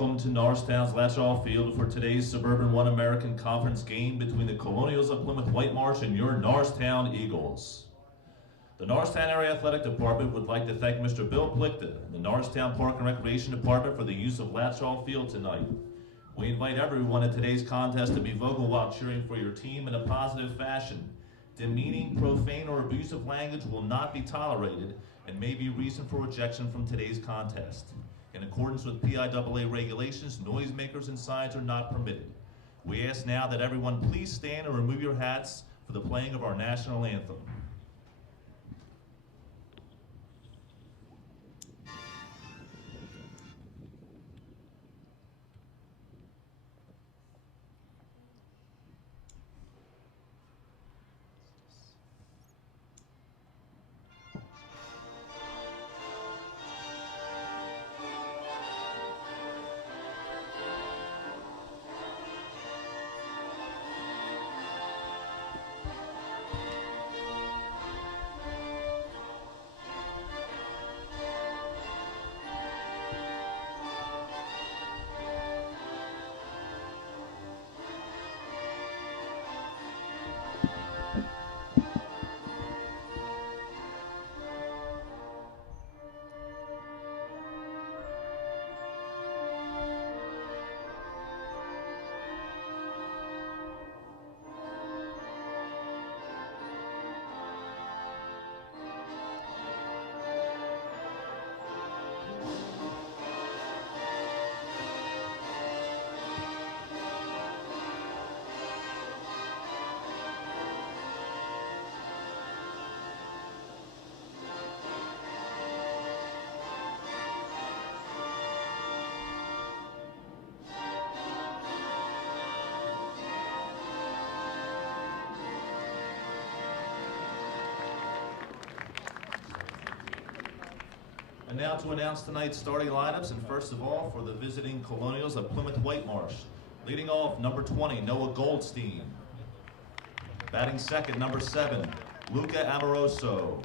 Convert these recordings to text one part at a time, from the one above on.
welcome to Norristown's Latshaw Field for today's Suburban One American Conference game between the Colonials of Plymouth Whitemarsh and your Norristown Eagles. The Norristown Area Athletic Department would like to thank Mr. Bill Plickton and the Norristown Park and Recreation Department for the use of Latshaw Field tonight. We invite everyone at today's contest to be vocal while cheering for your team in a positive fashion. Demeaning, profane, or abusive language will not be tolerated and may be reason for rejection from today's contest. In accordance with PIAA regulations, noisemakers and signs are not permitted. We ask now that everyone please stand and remove your hats for the playing of our national anthem. And now to announce tonight's starting lineups, and first of all, for the visiting Colonials of Plymouth Whitemarsh. Leading off, number 20, Noah Goldstein. Batting second, number 7, Luca Amoroso.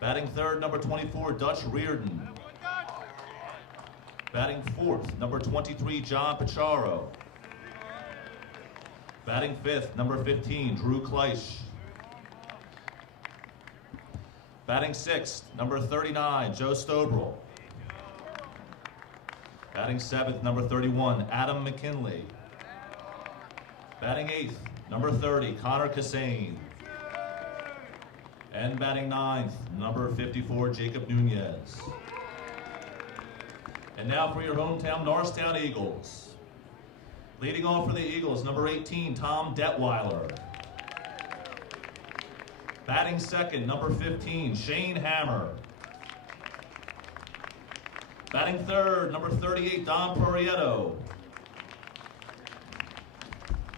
Batting third, number 24, Dutch Reardon. Batting fourth, number 23, John Pacharo. Batting fifth, number 15, Drew Kleisch. Batting sixth, number 39, Joe Stobrel. Batting seventh, number 31, Adam McKinley. Batting eighth, number 30, Connor Cassane. And batting ninth, number 54, Jacob Nunez. And now for your hometown Norristown Eagles. Leading off for the Eagles, number 18, Tom Detweiler. Batting second, number 15, Shane Hammer. Batting third, number 38, Don Prorieto.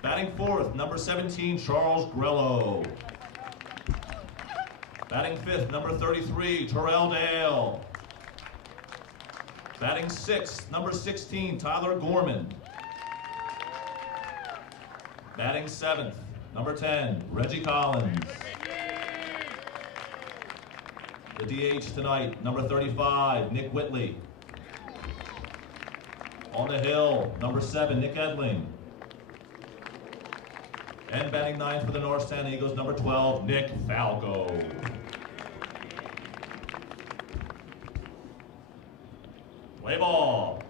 Batting fourth, number 17, Charles Grello. Batting fifth, number 33, Terrell Dale. Batting sixth, number 16, Tyler Gorman. Batting seventh, number 10, Reggie Collins. The DH tonight, number 35, Nick Whitley. On the hill, number 7, Nick Edling. And batting ninth for the Norristown Eagles, number 12, Nick Falco. Play ball.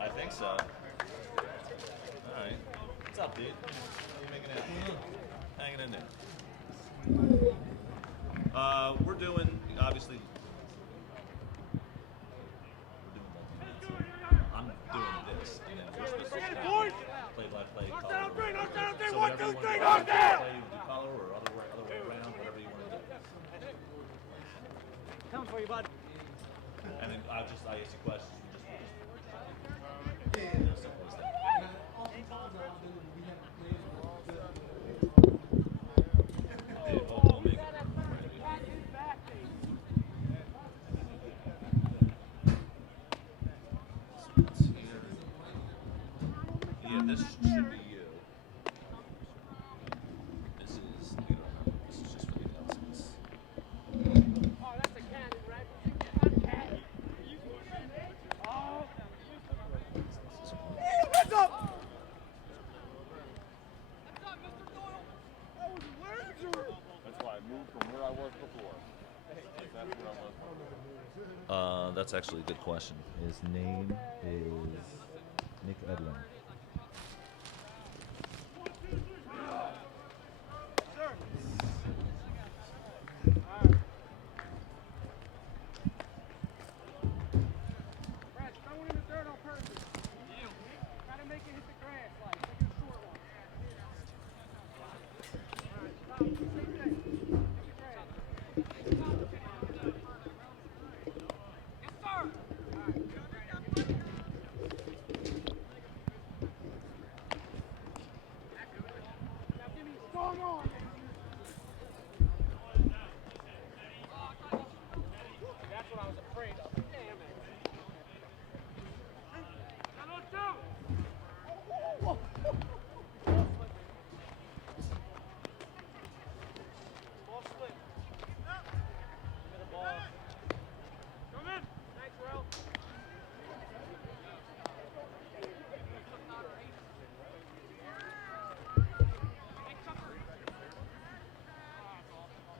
I think so. All right. What's up, dude? Hanging in there. We're doing, obviously, I'm doing this, and then we're supposed to play-by-play color. So whatever you want to play, you do color or other way around, whatever you want to do. Coming for you, bud. And then I ask you questions. Yeah, this should be you. This is just for the announcements. That's actually a good question. His name is Nick Edlin.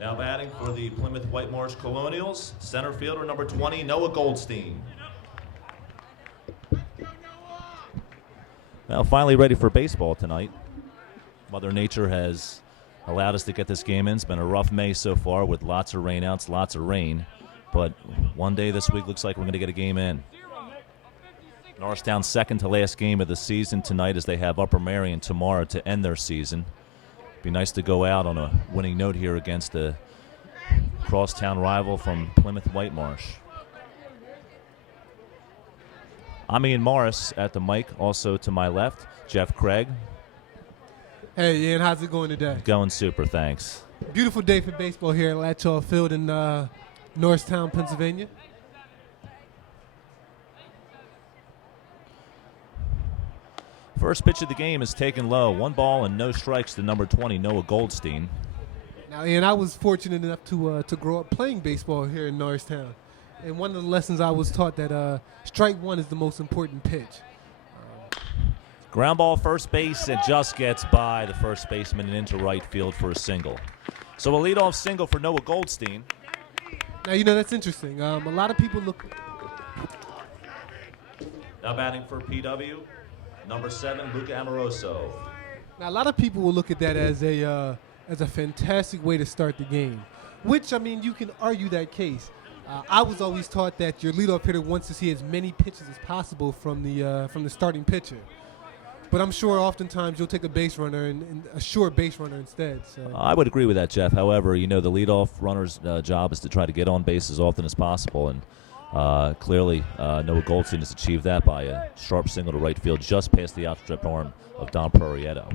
Now batting for the Plymouth Whitemarsh Colonials, center fielder number 20, Noah Goldstein. Well, finally ready for baseball tonight. Mother Nature has allowed us to get this game in. It's been a rough May so far with lots of rainouts, lots of rain. But one day this week looks like we're going to get a game in. Norristown's second to last game of the season tonight as they have Upper Marion tomorrow to end their season. Be nice to go out on a winning note here against a crosstown rival from Plymouth Whitemarsh. I'm Ian Morris at the mic. Also to my left, Jeff Craig. Hey Ian, how's it going today? Going super, thanks. Beautiful day for baseball here at Latshaw Field in Norristown, Pennsylvania. First pitch of the game is taken low. 1 ball and no strikes to number 20, Noah Goldstein. Now, Ian, I was fortunate enough to grow up playing baseball here in Norristown. And one of the lessons I was taught that strike one is the most important pitch. Ground ball first base, it just gets by the first baseman and into right field for a single. So a leadoff single for Noah Goldstein. Now, you know, that's interesting. A lot of people look... Now batting for PW, number 7, Luca Amoroso. Now, a lot of people will look at that as a fantastic way to start the game, which, I mean, you can argue that case. I was always taught that your leadoff hitter wants to see as many pitches as possible from the starting pitcher. But I'm sure oftentimes you'll take a base runner and a sure base runner instead. So. I would agree with that, Jeff. However, you know, the leadoff runner's job is to try to get on base as often as possible, and clearly Noah Goldstein has achieved that by a sharp single to right field just past the outstretched arm of Don Prorieto.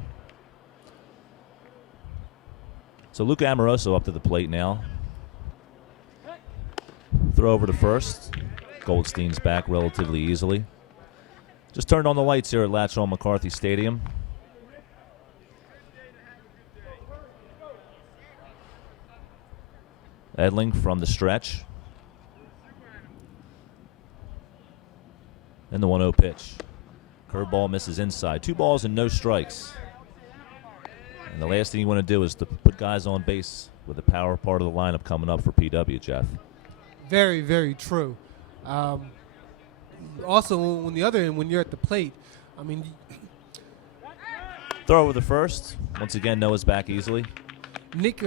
So Luca Amoroso up to the plate now. Throw over to first. Goldstein's back relatively easily. Just turned on the lights here at Latshaw McCarthy Stadium. Edling from the stretch. And the 1-0 pitch. Curveball misses inside. 2 balls and no strikes. And the last thing you want to do is to put guys on base with the power part of the lineup coming up for PW, Jeff. Very, very true. Also, on the other end, when you're at the plate, I mean... Throw over the first. Once again, Noah's back easily. Nick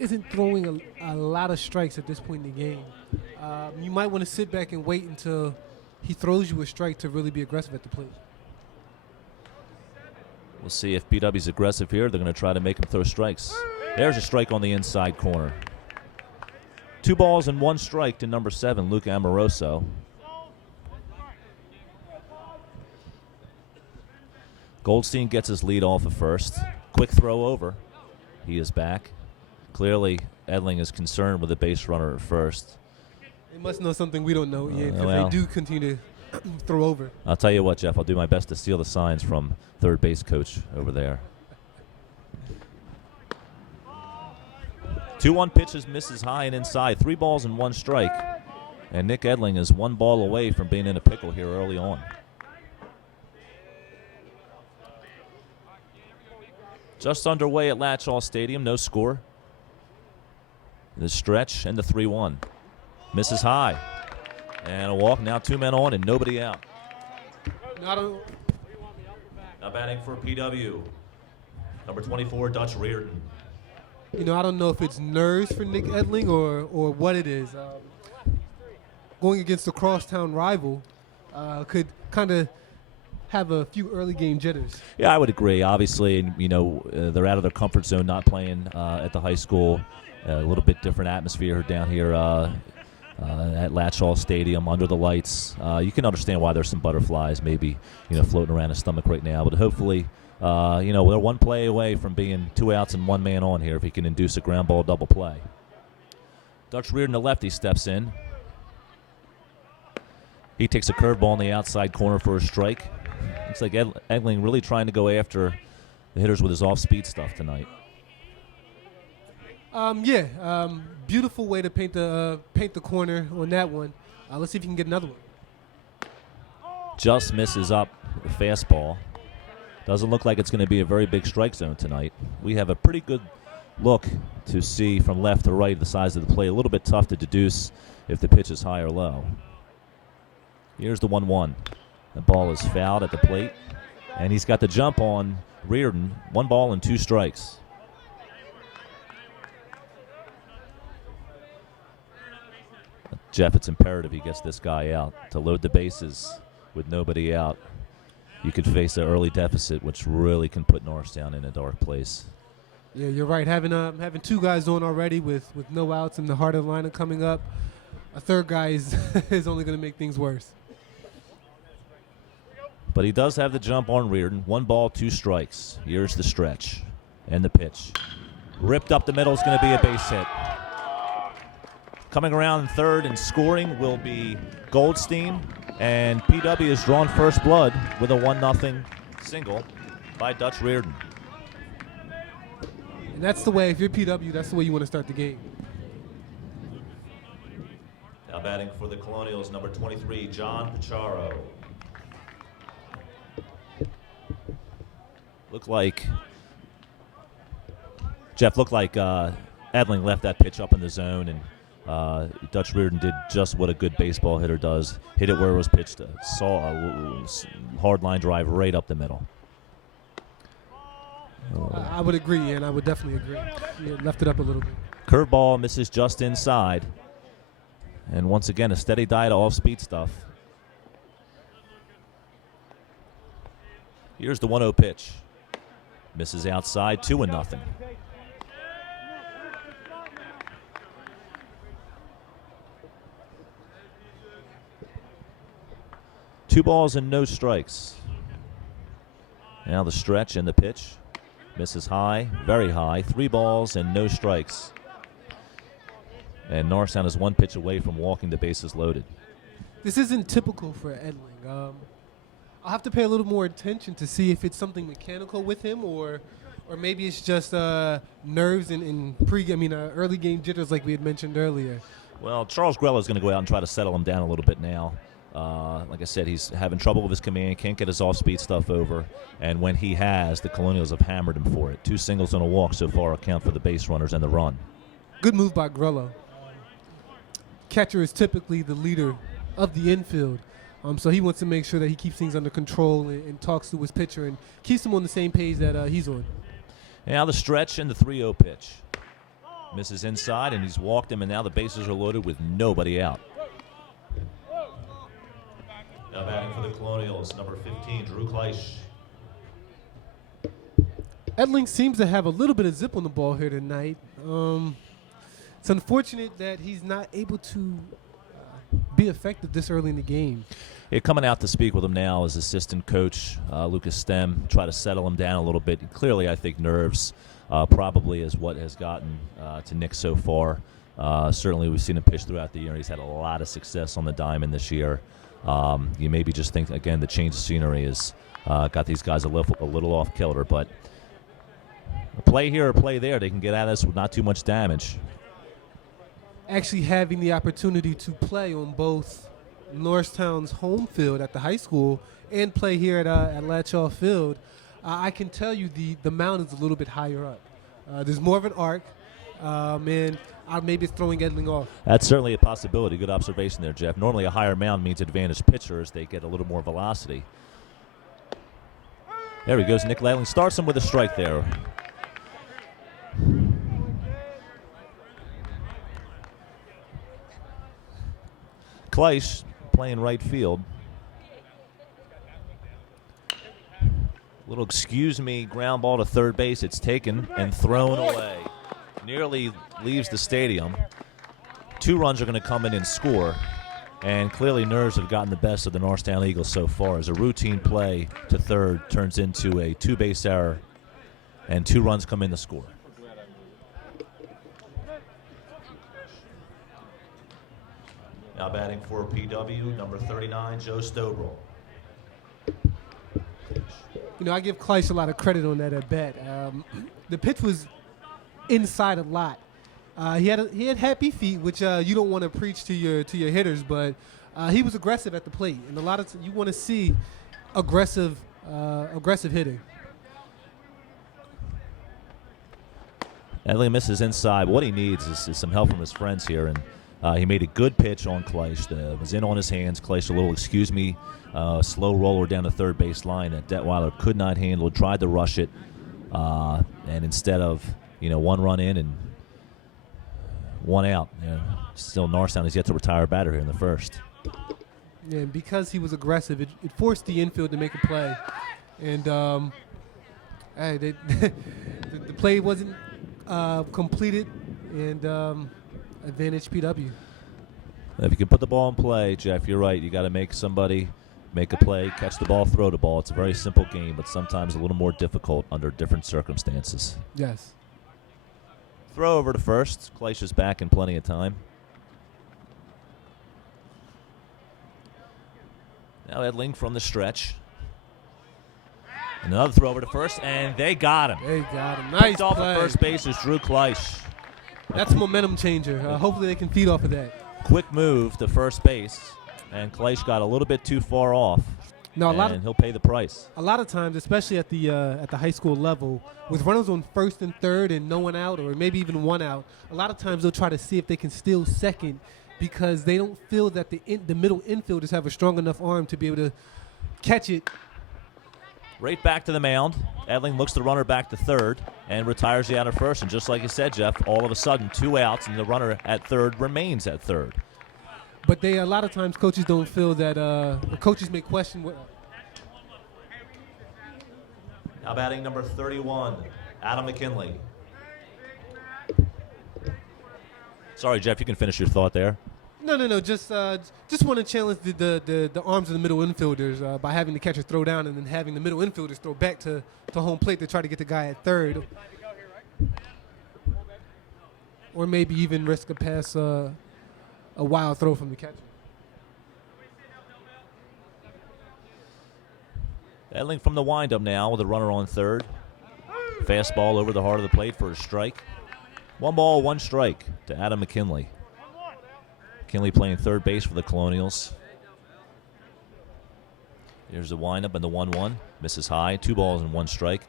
isn't throwing a lot of strikes at this point in the game. You might want to sit back and wait until he throws you a strike to really be aggressive at the plate. We'll see if PW's aggressive here. They're going to try to make him throw strikes. There's a strike on the inside corner. 2 balls and 1 strike to number 7, Luca Amoroso. Goldstein gets his lead off of first. Quick throw over. He is back. Clearly, Edling is concerned with the base runner at first. They must know something we don't know yet, because well, they do continue to throw over. I'll tell you what, Jeff, I'll do my best to steal the signs from third base coach over there. 2-1 pitches, misses high and inside. 3 balls and 1 strike. And Nick Edling is 1 ball away from being in a pickle here early on. Just underway at Latshaw Stadium, no score. The stretch and the 3-1. Misses high. And a walk, now 2 men on and nobody out. Now batting for PW, number 24, Dutch Reardon. I don't know if it's nerves for Nick Edling or what it is. Going against a crosstown rival could kind of have a few early game jitters. Yeah, I would agree. Obviously, they're out of their comfort zone, not playing at the high school. A little bit different atmosphere down here at Latshaw Stadium under the lights. You can understand why there's some butterflies maybe floating around his stomach right now. But hopefully, they're one play away from being 2 outs and 1 man on here if he can induce a ground ball double play. Dutch Reardon, the lefty, steps in. He takes a curveball in the outside corner for a strike. Looks like Edling really trying to go after the hitters with his off-speed stuff tonight. Beautiful way to paint the corner on that one. Let's see if you can get another one. Just misses up the fastball. Doesn't look like it's going to be a very big strike zone tonight. We have a pretty good look to see from left to right the size of the plate. A little bit tough to deduce if the pitch is high or low. Here's the 1-1. The ball is fouled at the plate, and he's got the jump on Reardon. 1 ball and 2 strikes. Jeff, it's imperative he gets this guy out to load the bases with nobody out. You could face an early deficit, which really can put Norristown in a dark place. Yeah, you're right. Having 2 guys on already with no outs in the heart of the lineup coming up, a third guy is only going to make things worse. But he does have the jump on Reardon. 1 ball, 2 strikes. Here's the stretch and the pitch. Ripped up the middle is going to be a base hit. Coming around third and scoring will be Goldstein. And PW has drawn first blood with a 1-0 single by Dutch Reardon. And that's the way, if you're PW, that's the way you want to start the game. Now batting for the Colonials, number 23, John Pacharo. Looked like Edling left that pitch up in the zone, and Dutch Reardon did just what a good baseball hitter does. Hit it where it was pitched. Saw a hard line drive right up the middle. I would agree, and I would definitely agree. Yeah, left it up a little bit. Curveball misses just inside. And once again, a steady diet of off-speed stuff. Here's the 1-0 pitch. Misses outside, 2-0. Two balls and no strikes. Now the stretch and the pitch. Misses high, very high. 3 balls and no strikes. And Norristown is 1 pitch away from walking the bases loaded. This isn't typical for Edling. I'll have to pay a little more attention to see if it's something mechanical with him or maybe it's just nerves and early game jitters like we had mentioned earlier. Well, Charles Grella is going to go out and try to settle him down a little bit now. Like I said, he's having trouble with his command, can't get his off-speed stuff over, and when he has, the Colonials have hammered him for it. 2 singles and a walk so far account for the base runners and the run. Good move by Grella. Catcher is typically the leader of the infield, so he wants to make sure that he keeps things under control and talks to his pitcher and keeps him on the same page that he's on. Now the stretch and the 3-0 pitch. Misses inside, and he's walked him, and now the bases are loaded with nobody out. Now batting for the Colonials, number 15, Drew Kleisch. Edling seems to have a little bit of zip on the ball here tonight. It's unfortunate that he's not able to be effective this early in the game. Yeah, coming out to speak with him now is assistant coach Lucas Stem, try to settle him down a little bit. Clearly, I think nerves probably is what has gotten to Nick so far. Certainly, we've seen him pitch throughout the year. He's had a lot of success on the diamond this year. You maybe just think, again, the change of scenery has got these guys a little off kilter, but a play here or play there, they can get at us with not too much damage. Actually having the opportunity to play on both Norristown's home field at the high school and play here at Latshaw Field, I can tell you the mound is a little bit higher up. There's more of an arc. and maybe it's throwing Edling off. That's certainly a possibility. Good observation there, Jeff. Normally a higher mound means advantage pitchers. They get a little more velocity. There he goes. Nick Edling starts him with a strike there. Kleisch playing right field. Little excuse me ground ball to third base. It's taken and thrown away. Nearly leaves the stadium. 2 runs are going to come in and score. And clearly nerves have gotten the best of the Norristown Eagles so far as a routine play to third turns into a 2-base error. And 2 runs come in to score. Now batting for PW, number 39, Joe Stobrel. You know, I give Kleisch a lot of credit on that at bat. The pitch was inside a lot. He had happy feet, which you don't want to preach to your hitters, but he was aggressive at the plate, and a lot of you want to see aggressive hitting. Edling misses inside. What he needs is some help from his friends here, and he made a good pitch on Kleisch. Was in on his hands. Kleisch a little slow roller down the third base line that Detweiler could not handle. Tried to rush it, and instead of 1 run in and 1 out, still Norristown has yet to retire a batter here in the first. Yeah, and because he was aggressive, it forced the infield to make a play, and the play wasn't completed, and advantage PW. If you can put the ball in play, Jeff, you're right. You got to make somebody make a play, catch the ball, throw the ball. It's a very simple game, but sometimes a little more difficult under different circumstances. Yes. Throw over to first. Kleisch is back in plenty of time. Now Edling from the stretch. Another throw over to first, and they got him. They got him. Nice Picked off play. at first base is Drew Kleisch. That's a momentum changer. Hopefully they can feed off of that. Quick move to first base, and Kleisch got a little bit too far off. No, he'll pay the price. A lot of times, especially at the high school level, with runners on first and third and no one out, or maybe even 1 out, a lot of times they'll try to see if they can steal second because they don't feel that the middle infielders have a strong enough arm to be able to catch it. Right back to the mound. Edling looks the runner back to third and retires the out of first. And just like you said, Jeff, all of a sudden 2 outs and the runner at third remains at third. But a lot of times coaches don't feel that the coaches may question what. Now batting number 31, Adam McKinley. Sorry, Jeff, you can finish your thought there. No. Just want to challenge the arms of the middle infielders by having the catcher throw down and then having the middle infielders throw back to home plate to try to get the guy at third. Or maybe even risk a pass, a wild throw from the catcher. Edling from the windup now with a runner on third. Fastball over the heart of the plate for a strike. 1 ball, 1 strike to Adam McKinley. McKinley playing third base for the Colonials. Here's the windup and the 1-1. Misses high. 2 balls and 1 strike.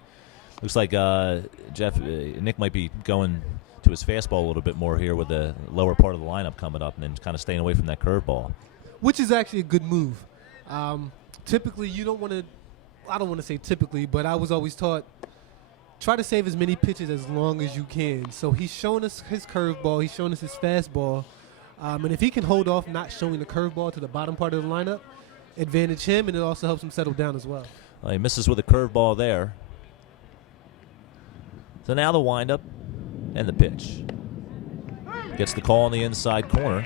Looks like Nick might be going to his fastball a little bit more here with the lower part of the lineup coming up and then kind of staying away from that curveball. Which is actually a good move. Typically, you don't want to, I don't want to say typically, but I was always taught, try to save as many pitches as long as you can. So he's showing us his curveball. He's showing us his fastball. And if he can hold off not showing the curveball to the bottom part of the lineup, advantage him, and it also helps him settle down as well. He misses with a curveball there. So now the windup and the pitch. Gets the call on the inside corner.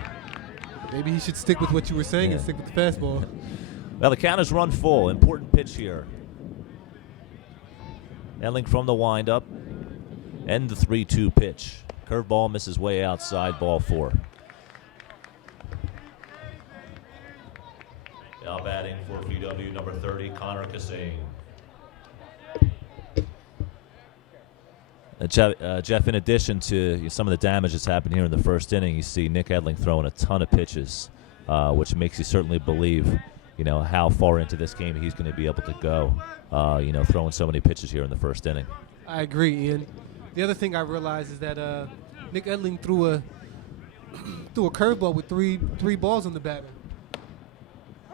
Maybe he should stick with what you were saying and stick with the fastball. Well, the count is run full. Important pitch here. Edling from the windup and the 3-2 pitch. Curveball misses way outside, ball 4. Now batting for PW, number 30, Connor Cassane. Jeff, in addition to some of the damage that's happened here in the first inning, you see Nick Edling throwing a ton of pitches, which makes you certainly believe, how far into this game he's going to be able to go, throwing so many pitches here in the first inning. I agree, Ian. The other thing I realized is that Nick Edling threw a curveball with three balls on the batter.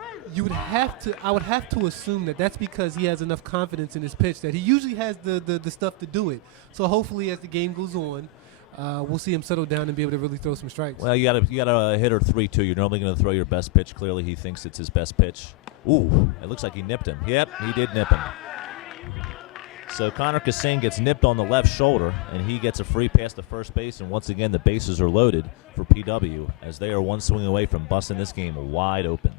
I would have to assume that that's because he has enough confidence in his pitch that he usually has the stuff to do it. So hopefully, as the game goes on, we'll see him settle down and be able to really throw some strikes. Well, you got a hitter 3-2. You're normally going to throw your best pitch. Clearly, he thinks it's his best pitch. Ooh, it looks like he nipped him. Yep, he did nip him. So Connor Cassane gets nipped on the left shoulder, and he gets a free pass to first base. And once again, the bases are loaded for PW as they are one swing away from busting this game wide open.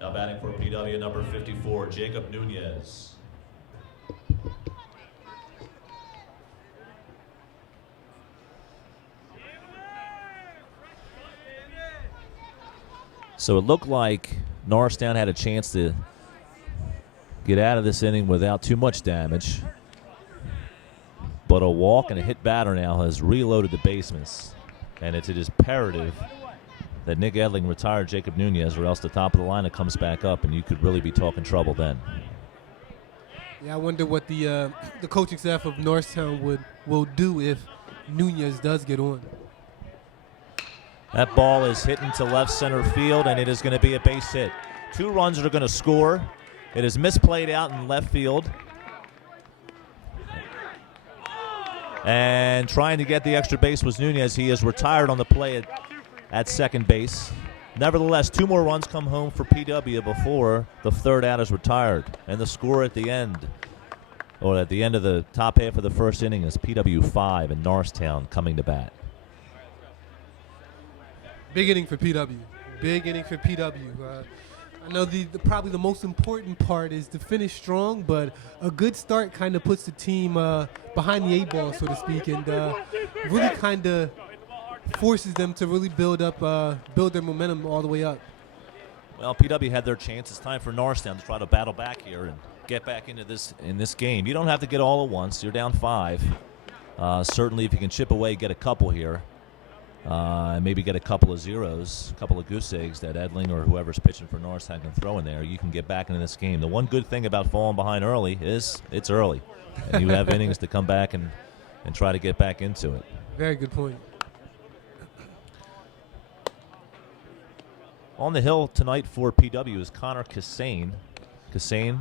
Now batting for PW, number 54, Jacob Nunez. So it looked like Norristown had a chance to get out of this inning without too much damage. But a walk and a hit batter now has reloaded the basements. And it is imperative that Nick Edling retire Jacob Nunez, or else the top of the lineup comes back up, and you could really be talking trouble then. Yeah, I wonder what the coaching staff of Norristown will do if Nunez does get on. That ball is hit into left center field, and it is going to be a base hit. 2 runs are going to score. It is misplayed out in left field. And trying to get the extra base was Nunez. He is retired on the play at second base. Nevertheless, 2 more runs come home for PW before the third out is retired. And the score at the end, or at the end of the top half of the first inning, is PW 5 and Norristown coming to bat. Big inning for PW. Big inning for PW. I know probably the most important part is to finish strong, but a good start kind of puts the team behind the 8 ball, so to speak, and really kind of forces them to really build their momentum all the way up. Well, PW had their chance. It's time for Norristown to try to battle back here and get back into this game. You don't have to get all at once. You're down 5. Certainly, if you can chip away, get a couple here. Maybe get a couple of zeros, a couple of goose eggs that Edling or whoever's pitching for Norristown can throw in there. You can get back into this game. The one good thing about falling behind early is it's early. And you have innings to come back and try to get back into it. Very good point. On the hill tonight for PW is Connor Cassane. Cassane,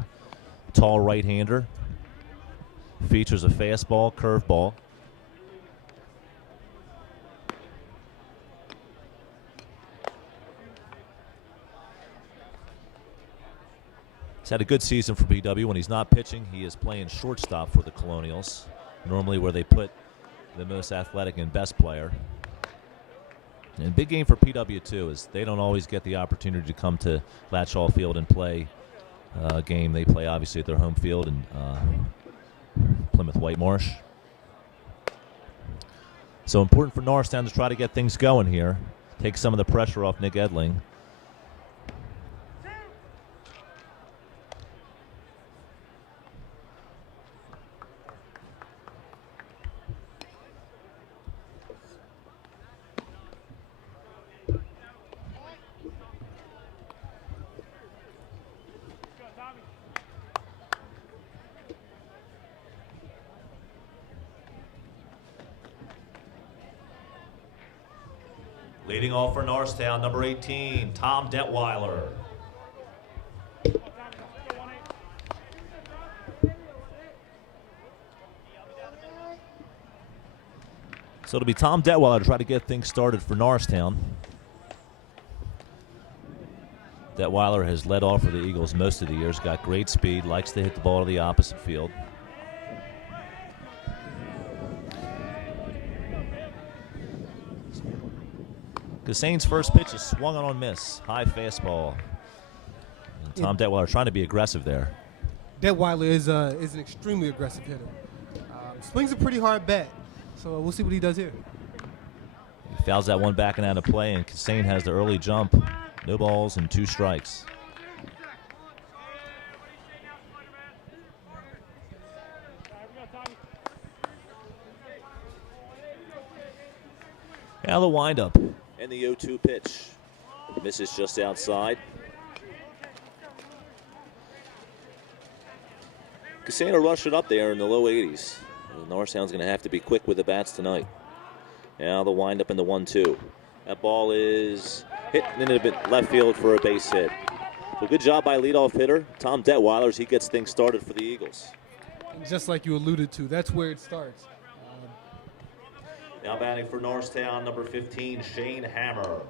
tall right-hander, features a fastball, curveball. He's had a good season for PW. When he's not pitching, he is playing shortstop for the Colonials, normally where they put the most athletic and best player. And big game for PW, too, is they don't always get the opportunity to come to Latshaw Field and play a game. They play, obviously, at their home field in Plymouth Whitemarsh. So important for Norristown to try to get things going here, take some of the pressure off Nick Edling. Leading off for Norristown, number 18, Tom Detweiler. So it'll be Tom Detweiler to try to get things started for Norristown. Detweiler has led off for the Eagles most of the years, got great speed, likes to hit the ball to the opposite field. Cassane's first pitch is swung on miss. High fastball. And Tom Detweiler trying to be aggressive there. Detweiler is an extremely aggressive hitter. Swings a pretty hard bat, so we'll see what he does here. He fouls that one back and out of play, and Cassane has the early jump. No balls and 2 strikes. Now the windup. And the 0-2 pitch. Misses just outside. Casino rushed it up there in the low 80s. Norristown's going to have to be quick with the bats tonight. Now the windup in the 1-2. That ball is hit into the left field for a base hit. So good job by leadoff hitter Tom Detweiler as he gets things started for the Eagles. And just like you alluded to, that's where it starts. Now batting for Norristown, number 15, Shane Hammer.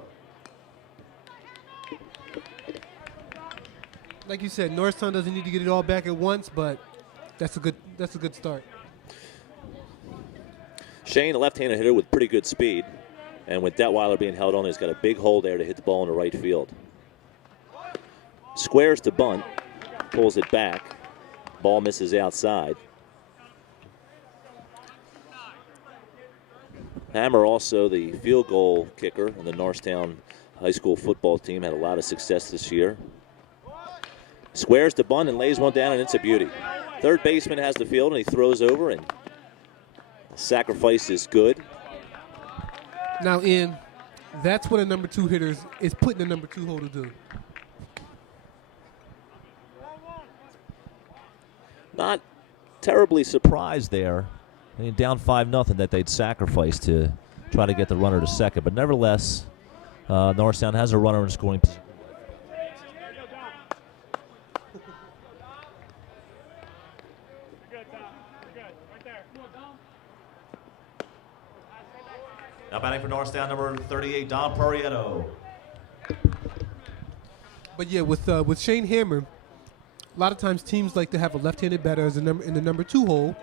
Like you said, Norristown doesn't need to get it all back at once, but that's a good start. Shane, a left-handed hitter with pretty good speed, and with Detweiler being held on, he's got a big hole there to hit the ball in the right field. Squares to bunt, pulls it back, ball misses outside. Hammer, also the field goal kicker in the Norristown high school football team, had a lot of success this year. Squares to bunt and lays one down, and it's a beauty. Third baseman has the field, and he throws over, and sacrifice is good. Now, Ian, that's what a number 2 hitter is put in the number 2 hole to do. Not terribly surprised there. I mean, down 5-0 that they'd sacrifice to try to get the runner to second. But nevertheless, Norristown has a runner in scoring position. Now batting for Norristown, number 38, Don Purrietto. But yeah, with Shane Hammer, a lot of times teams like to have a left-handed batter as in the number 2 hole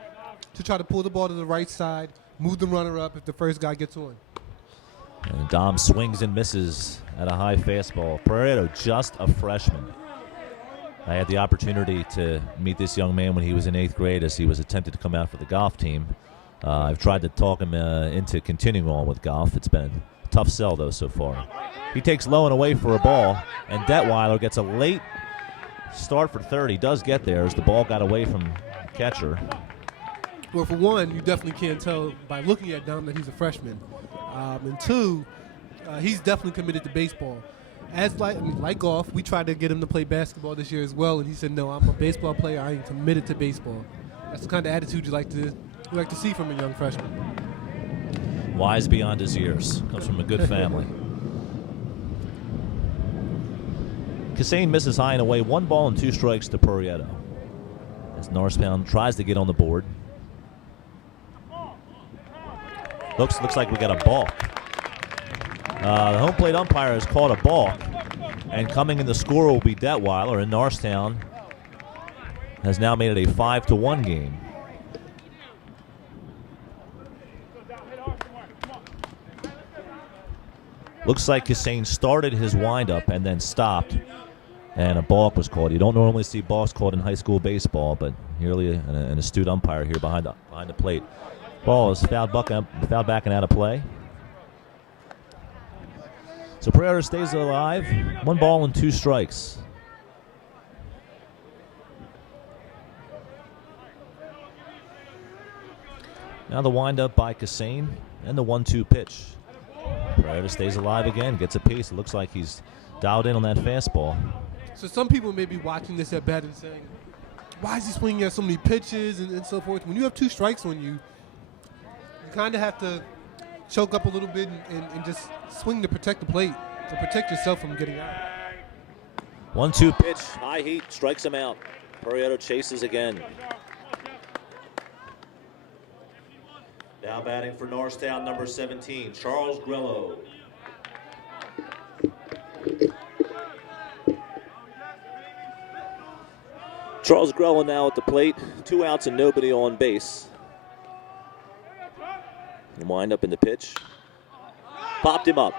to try to pull the ball to the right side, move the runner up if the first guy gets on. And Dom swings and misses at a high fastball. Purrietto, just a freshman. I had the opportunity to meet this young man when he was in 8th grade as he was attempting to come out for the golf team. I've tried to talk him into continuing on with golf. It's been a tough sell, though, so far. He takes low and away for a ball, and Detweiler gets a late start for third. He does get there as the ball got away from the catcher. Well, for one, you definitely can't tell by looking at Dom that he's a freshman. And two, he's definitely committed to baseball. Like golf, we tried to get him to play basketball this year as well, and he said, no, I'm a baseball player. I am committed to baseball. That's the kind of attitude you like to see from a young freshman. Wise beyond his years. Comes from a good family. Cassane misses high and away. 1 ball and 2 strikes to Purrietto. As Norristown tries to get on the board. Looks like we got a balk. The home plate umpire has called a balk. And coming in the score will be Detweiler, and Norristown has now made it a 5-1 game. Looks like Cassane started his windup and then stopped, and a balk was called. You don't normally see balks called in high school baseball, but nearly an astute umpire here behind the plate. Ball is fouled back and out of play. So Purrietto stays alive. 1 ball and 2 strikes. Now the windup by Cassane and the 1-2 pitch. Purrietto stays alive again, gets a piece. It looks like he's dialed in on that fastball. So some people may be watching this at bat and saying, why is he swinging at so many pitches and so forth? When you have 2 strikes on you, you kind of have to choke up a little bit and just swing to protect the plate, to protect yourself from getting out. 1-2 pitch, high heat, strikes him out. Purrietto chases again. Now batting for Norristown, number 17, Charles Grillo. Charles Grillo now at the plate. 2 outs and nobody on base. And wind up in the pitch. Popped him up.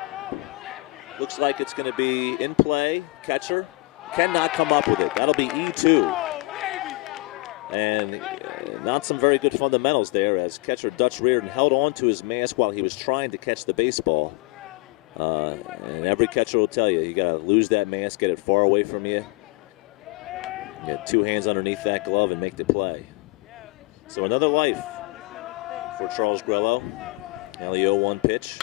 Looks like it's going to be in play. Catcher cannot come up with it. That'll be E2. And not some very good fundamentals there as catcher Dutch Reardon held on to his mask while he was trying to catch the baseball. And every catcher will tell you, you got to lose that mask, get it far away from you. Get 2 hands underneath that glove and make the play. So another life for Charles Grillo. Now the 0-1 pitch.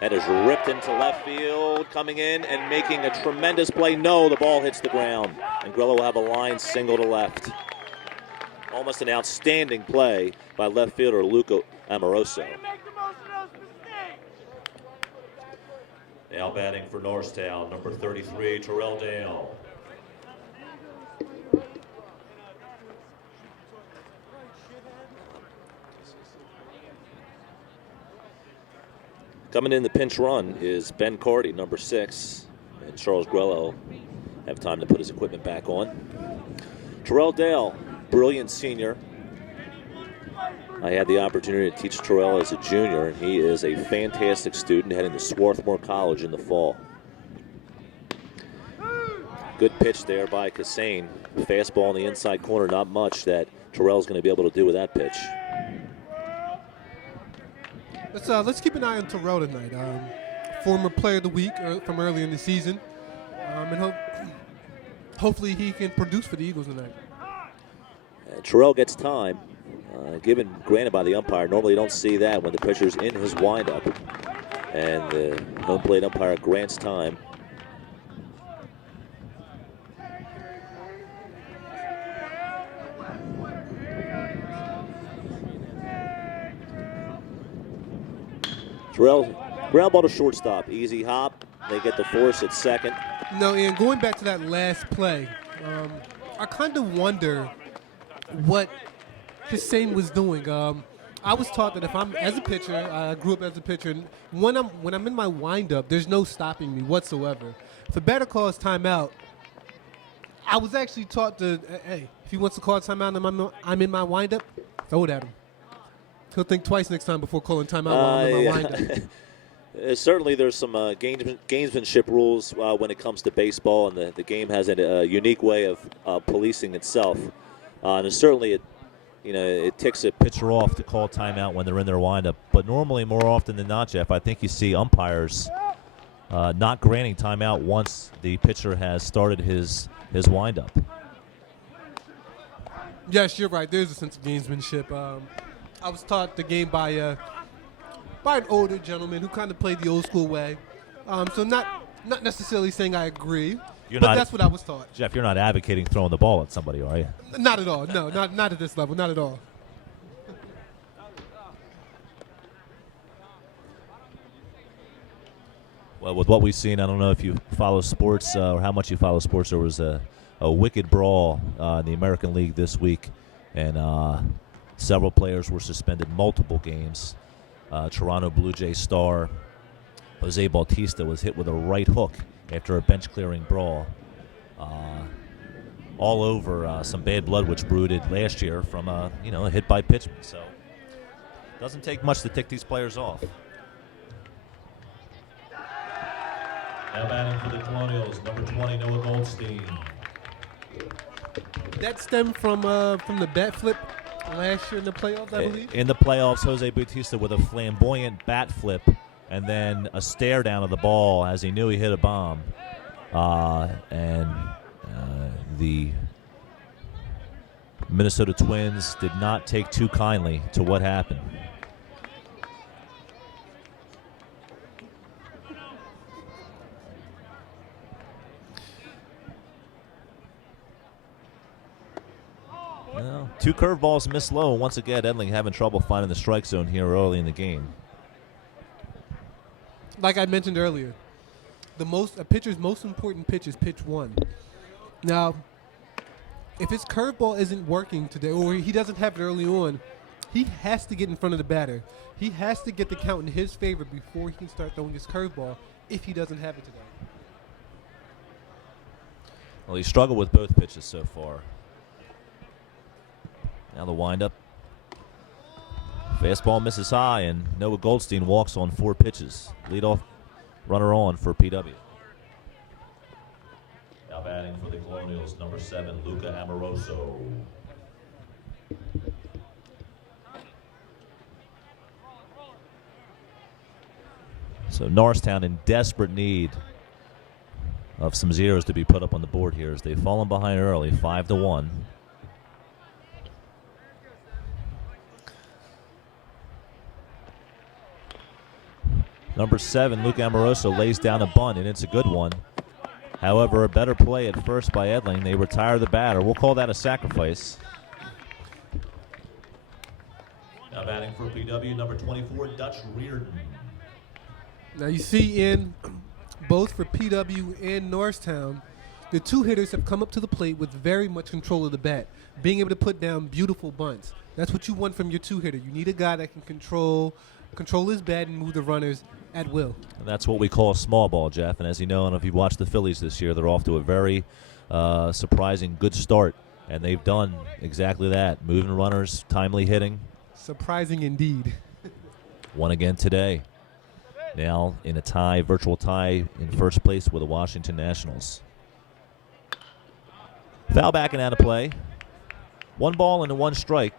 That is ripped into left field, coming in and making a tremendous play. No, the ball hits the ground. And Grillo will have a line single to left. Almost an outstanding play by left fielder Luca Amoroso. Now batting for Norristown, number 33, Terrell Dale. Coming in the pinch run is Ben Carty, number 6, and Charles Grello have time to put his equipment back on. Terrell Dale, brilliant senior. I had the opportunity to teach Terrell as a junior, and he is a fantastic student heading to Swarthmore College in the fall. Good pitch there by Cassane. Fastball in the inside corner, not much that Terrell's going to be able to do with that pitch. Let's keep an eye on Terrell tonight. Former player of the week from earlier in the season. And hopefully he can produce for the Eagles tonight. Terrell gets time, granted by the umpire. Normally you don't see that when the pitcher's in his windup. And the home plate umpire grants time. Terrell, ground ball to shortstop. Easy hop. They get the force at second. No, and going back to that last play, I kind of wonder what Hussein was doing. I was taught that if I'm as a pitcher, I grew up as a pitcher, and when I'm in my windup, there's no stopping me whatsoever. If a batter calls timeout, I was actually taught to, hey, if he wants to call timeout and I'm in my windup, throw it at him. He'll think twice next time before calling timeout while I'm in my windup. Certainly there's some gamesmanship rules when it comes to baseball, and the game has a unique way of policing itself. And certainly it ticks a pitcher off to call timeout when they're in their windup. But normally, more often than not, Jeff, I think you see umpires not granting timeout once the pitcher has started his windup. Yes, you're right. There's a sense of gamesmanship. I was taught the game by an older gentleman who kind of played the old school way. So not necessarily saying I agree, but that's what I was taught. Jeff, you're not advocating throwing the ball at somebody, are you? Not at all. No, not at this level. Not at all. Well, with what we've seen, I don't know if you follow sports or how much you follow sports. There was a wicked brawl in the American League this week, and several players were suspended multiple games. Toronto Blue Jay star Jose Bautista was hit with a right hook after a bench-clearing brawl. All over some bad blood which brooded last year from a hit by pitchman. So doesn't take much to tick these players off. Now batting for the Colonials, number 20, Noah Goldstein. That stemmed from the bat flip last year in the playoffs, I believe. In the playoffs, Jose Bautista with a flamboyant bat flip and then a stare down of the ball as he knew he hit a bomb. The Minnesota Twins did not take too kindly to what happened. Well, 2 curveballs missed low, and once again, Edling having trouble finding the strike zone here early in the game. Like I mentioned earlier, a pitcher's most important pitch is pitch 1. Now, if his curveball isn't working today, or he doesn't have it early on, he has to get in front of the batter. He has to get the count in his favor before he can start throwing his curveball if he doesn't have it today. Well, he struggled with both pitches so far. Now the windup. Fastball misses high, and Noah Goldstein walks on 4 pitches. Leadoff runner on for PW. Now batting for the Colonials, number 7, Luca Amoroso. So Norristown in desperate need of some zeros to be put up on the board here as they've fallen behind early, 5-1. Number 7, Luke Amoroso, lays down a bunt, and it's a good one. However, a better play at first by Edling. They retire the batter. We'll call that a sacrifice. Now batting for PW, number 24, Dutch Reardon. Now you see in both for PW and Norristown, the two hitters have come up to the plate with very much control of the bat, being able to put down beautiful bunts. That's what you want from your two hitter. You need a guy that can control his bat and move the runners at will. And that's what we call a small ball, Jeff. And as you know, and if you watch the Phillies this year, they're off to a very surprising good start. And they've done exactly that. Moving runners, timely hitting. Surprising indeed. One again today. Now in a tie, virtual tie in first place with the Washington Nationals. Foul back and out of play. 1 ball and 1 strike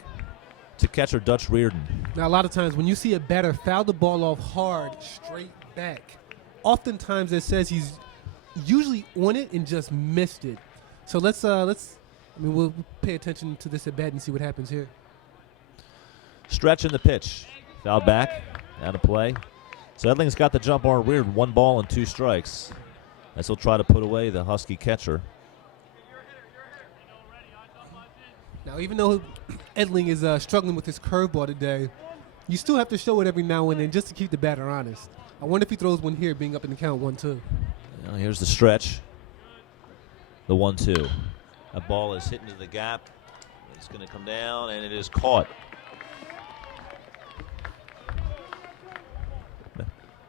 to catcher Dutch Reardon. Now, a lot of times when you see a batter foul the ball off hard, straight back, oftentimes it says he's usually on it and just missed it. So we'll pay attention to this at bat and see what happens here. Stretch in the pitch. Foul back, out of play. So Edling's got the jump on Reardon. 1 ball and 2 strikes. As he'll try to put away the Husky catcher. Now, even though Edling is struggling with his curveball today, you still have to show it every now and then just to keep the batter honest. I wonder if he throws one here, being up in the count 1-2. Now here's the stretch. The 1-2. That ball is hit into the gap. It's going to come down, and it is caught.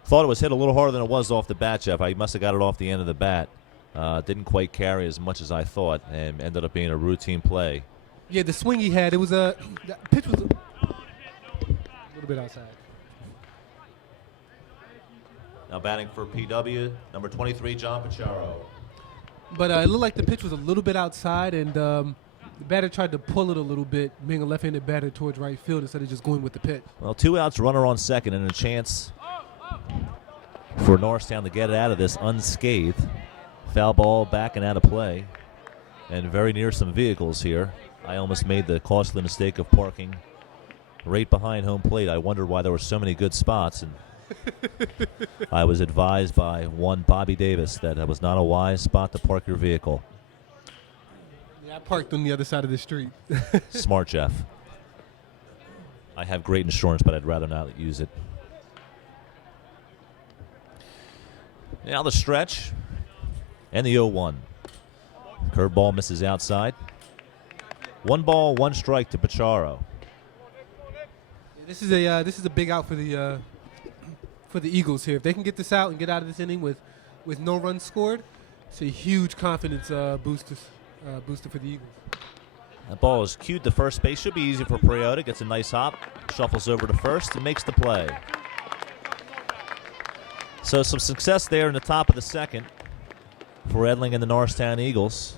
Thought it was hit a little harder than it was off the bat, Jeff. I must have got it off the end of the bat. Didn't quite carry as much as I thought, and ended up being a routine play. Yeah, the swing he had, it was the pitch was a little bit outside. Now batting for PW, number 23, John Pacharo. But it looked like the pitch was a little bit outside, and the batter tried to pull it a little bit, being a left-handed batter towards right field instead of just going with the pitch. Well, 2 outs, runner on second, and a chance for Norristown to get it out of this unscathed. Foul ball back and out of play, and very near some vehicles here. I almost made the costly mistake of parking right behind home plate. I wondered why there were so many good spots, and I was advised by one Bobby Davis that it was not a wise spot to park your vehicle. Yeah, I parked on the other side of the street. Smart, Jeff. I have great insurance, but I'd rather not use it. Now the stretch and the 0-1. Curveball misses outside. 1 ball, 1 strike to Pacharo. This is a big out for the Eagles here. If they can get this out and get out of this inning with no runs scored, it's a huge confidence booster for the Eagles. That ball is cued to first base. Should be easy for Priota. Gets a nice hop, shuffles over to first, and makes the play. So some success there in the top of the second for Edling and the Norristown Eagles.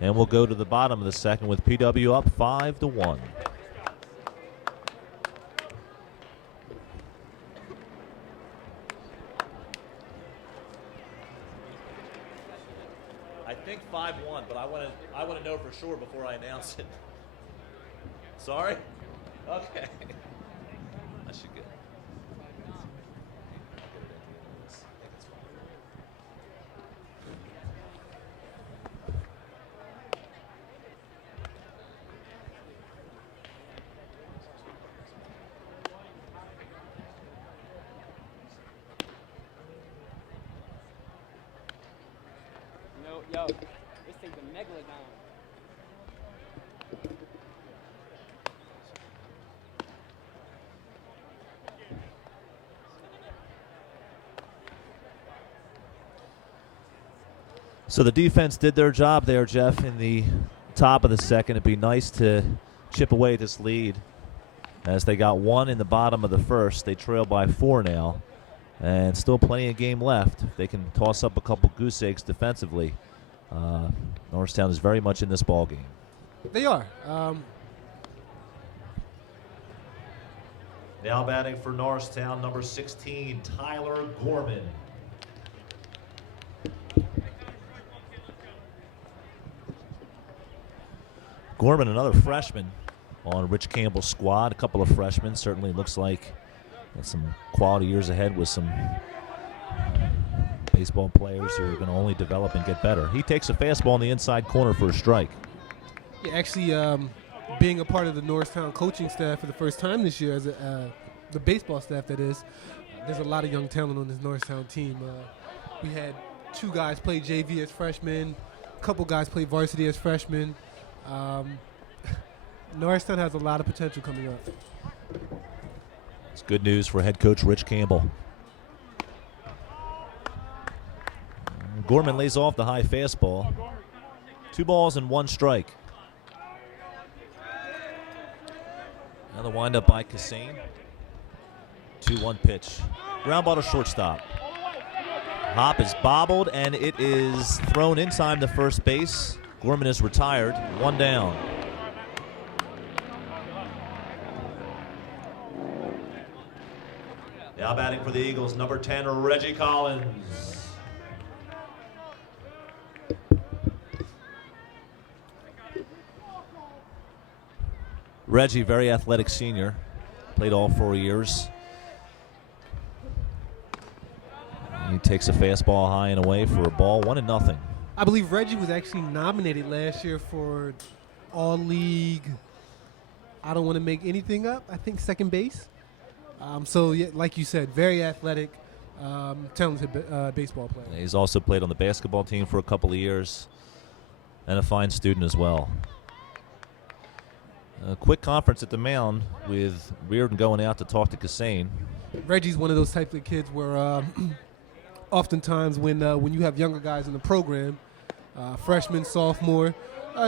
And we'll go to the bottom of the second with PW up 5-1. I think 5-1, but I want to know for sure before I announce it. Sorry? Okay. I should get. Yo, this thing's a megalodon. So the defense did their job there, Jeff, in the top of the second. It'd be nice to chip away at this lead. As they got 1 in the bottom of the first, they trail by 4 now. And still plenty of game left. If they can toss up a couple goose eggs defensively, Norristown is very much in this ball game. They are. Now batting for Norristown, number 16, Tyler Gorman. Gorman, another freshman on Rich Campbell's squad. A couple of freshmen. Certainly looks like some quality years ahead with some baseball players who are going to only develop and get better. He takes a fastball in the inside corner for a strike. Yeah, actually, being a part of the Norristown coaching staff for the first time this year, as the baseball staff that is, there's a lot of young talent on this Norristown team. We had 2 guys play JV as freshmen, a couple guys play varsity as freshmen. Norristown has a lot of potential coming up. It's good news for head coach Rich Campbell. Gorman lays off the high fastball. 2 balls and 1 strike. Now the windup by Cassane. 2-1 pitch. Ground ball to shortstop. Hop is bobbled, and it is thrown in time to first base. Gorman is retired. 1 down. Now batting for the Eagles, number 10, Reggie Collins. Reggie, very athletic senior. Played all 4 years. He takes a fastball high and away for a ball, 1-0. I believe Reggie was actually nominated last year for All-League, I don't want to make anything up, I think second base. So, yeah, like you said, very athletic, talented baseball player. He's also played on the basketball team for a couple of years and a fine student as well. A quick conference at the mound with Reardon going out to talk to Cassane. Reggie's one of those types of kids where oftentimes when you have younger guys in the program, freshman, sophomore,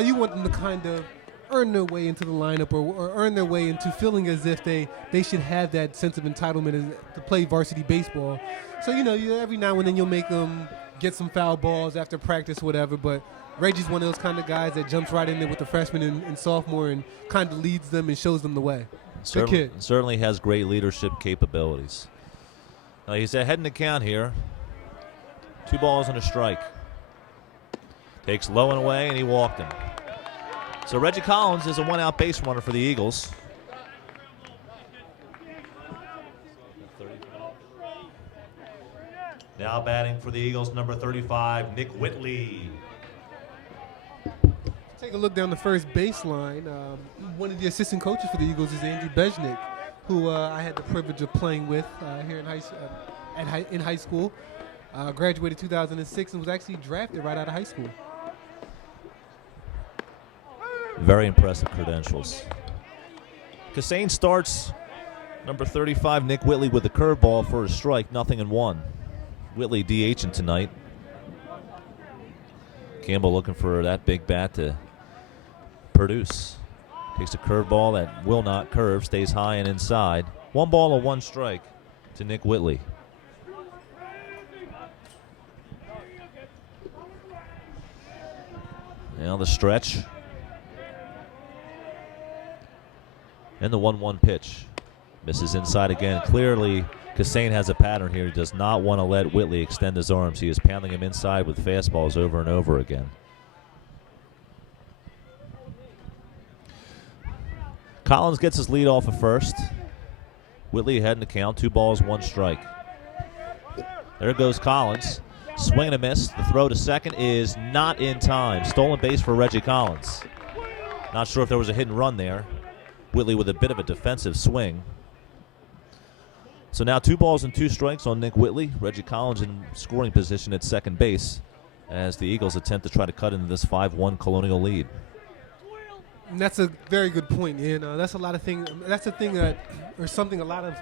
you want them to kind of earn their way into the lineup or earn their way into feeling as if they should have that sense of entitlement to play varsity baseball. So, every now and then you'll make them get some foul balls after practice or whatever, but Reggie's one of those kind of guys that jumps right in there with the freshman and sophomore and kind of leads them and shows them the way. Good kid. Certainly has great leadership capabilities. He's ahead in the count here. 2 balls and a strike. Takes low and away, and he walked him. So Reggie Collins is a 1-out base runner for the Eagles. Now batting for the Eagles, number 35, Nick Whitley. Take a look down the first baseline. One of the assistant coaches for the Eagles is Andrew Bejnick, who I had the privilege of playing with here in high school. Graduated 2006 and was actually drafted right out of high school. Very impressive credentials. Cassane starts number 35, Nick Whitley, with a curveball for a strike, 0-1. Whitley DHing tonight. Campbell looking for that big bat to produce. Takes a curveball that will not curve, stays high and inside. 1 ball and 1 strike to Nick Whitley. Now the stretch. And the 1-1 pitch. Misses inside again. Clearly, Cassane has a pattern here. He does not want to let Whitley extend his arms. He is pounding him inside with fastballs over and over again. Collins gets his lead off at first. Whitley ahead in the count. 2 balls, 1 strike. There goes Collins. Swing and a miss. The throw to second is not in time. Stolen base for Reggie Collins. Not sure if there was a hit and run there. Whitley with a bit of a defensive swing. So now 2 balls and 2 strikes on Nick Whitley. Reggie Collins in scoring position at second base as the Eagles attempt to try to cut into this 5-1 Colonial lead. And that's a very good point, and that's a lot of thing. That's a thing that, or something a lot of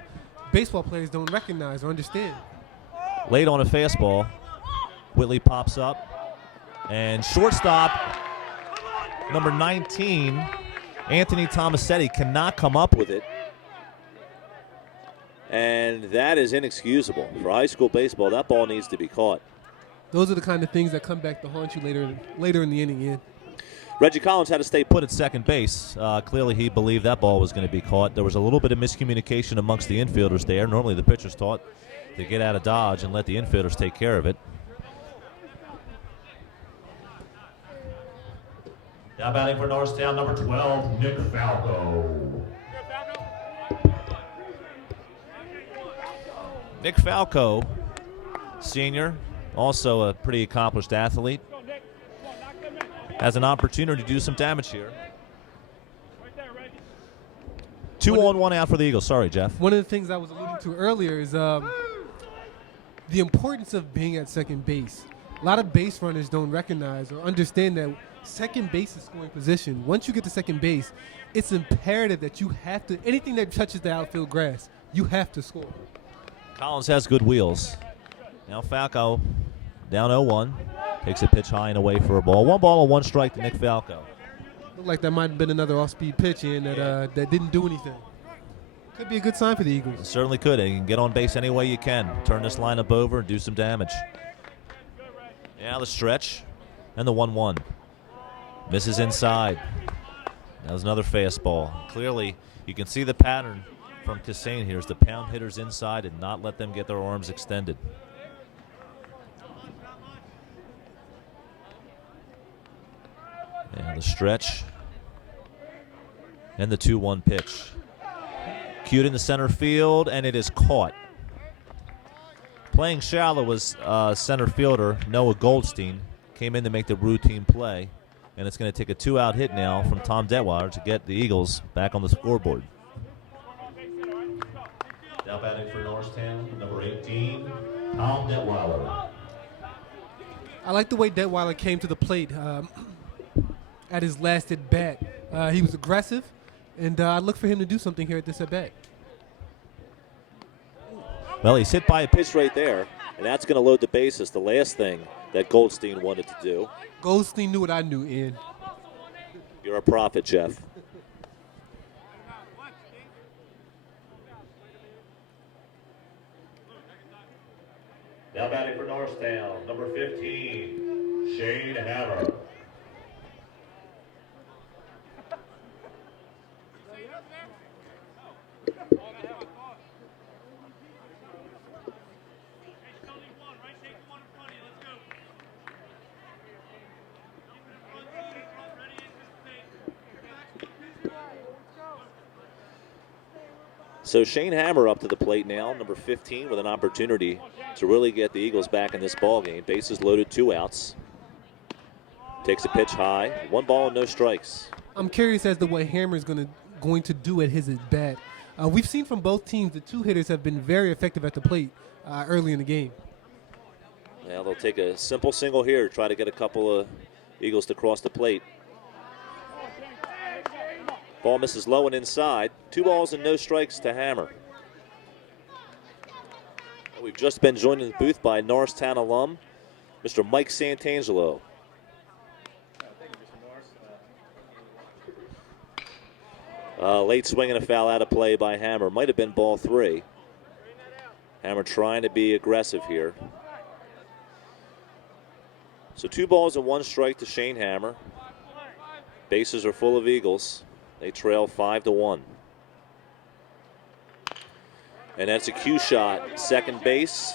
baseball players don't recognize or understand. Late on a fastball, Whitley pops up, and shortstop number 19, Anthony Tomasetti, cannot come up with it. And that is inexcusable. For high school baseball, that ball needs to be caught. Those are the kind of things that come back to haunt you later in the inning. Yeah. Reggie Collins had to stay put at second base. Clearly he believed that ball was going to be caught. There was a little bit of miscommunication amongst the infielders there. Normally the pitcher's taught to get out of dodge and let the infielders take care of it. Now batting for Norristown, number 12, Nick Falco. Nick Falco, senior, also a pretty accomplished athlete, has an opportunity to do some damage here. Two on, one out for the Eagles. Sorry, Jeff. One of the things I was alluding to earlier is the importance of being at second base. A lot of base runners don't recognize or understand that second base is scoring position. Once you get to second base, it's imperative that you have to, anything that touches the outfield grass, you have to score. Collins has good wheels. Now Falco down 0-1. Takes a pitch high and away for a ball. 1 ball and 1 strike to Nick Falco. Looked like that might have been another off-speed pitch in that didn't do anything. Could be a good sign for the Eagles. It certainly could. You can get on base any way you can. Turn this lineup over and do some damage. Now the stretch and the 1-1. Misses inside. That was another fastball. Clearly, you can see the pattern from Cassane here is to pound hitters inside and not let them get their arms extended. And the stretch and the 2-1 pitch. Cued in the center field, and it is caught. Playing shallow was center fielder Noah Goldstein. Came in to make the routine play, and it's going to take a 2-out hit now from Tom Detweiler to get the Eagles back on the scoreboard. Now batting for Norristown, number 18, Tom Detweiler. I like the way Detweiler came to the plate at his last at bat. He was aggressive, and I look for him to do something here at this at bat. Well, he's hit by a pitch right there, and that's going to load the bases. The last thing that Goldstein wanted to do. Goldstein knew what I knew, Ian. You're a prophet, Jeff. Now batting for Norristown, number 15, Shane Hammer. So Shane Hammer up to the plate now, number 15, with an opportunity to really get the Eagles back in this ball game. Bases loaded, 2 outs. Takes a pitch high, 1 ball and no strikes. I'm curious as to what Hammer's going to do at his at bat. We've seen from both teams the 2 hitters have been very effective at the plate early in the game. Well, they'll take a simple single here, try to get a couple of Eagles to cross the plate. Ball misses low and inside. 2 balls and no strikes to Hammer. We've just been joined in the booth by Norristown alum, Mr. Mike Santangelo. Late swing and a foul out of play by Hammer. Might have been ball 3. Hammer trying to be aggressive here. So 2 balls and 1 strike to Shane Hammer. Bases are full of Eagles. They trail 5-1. And that's a cue shot. Second base.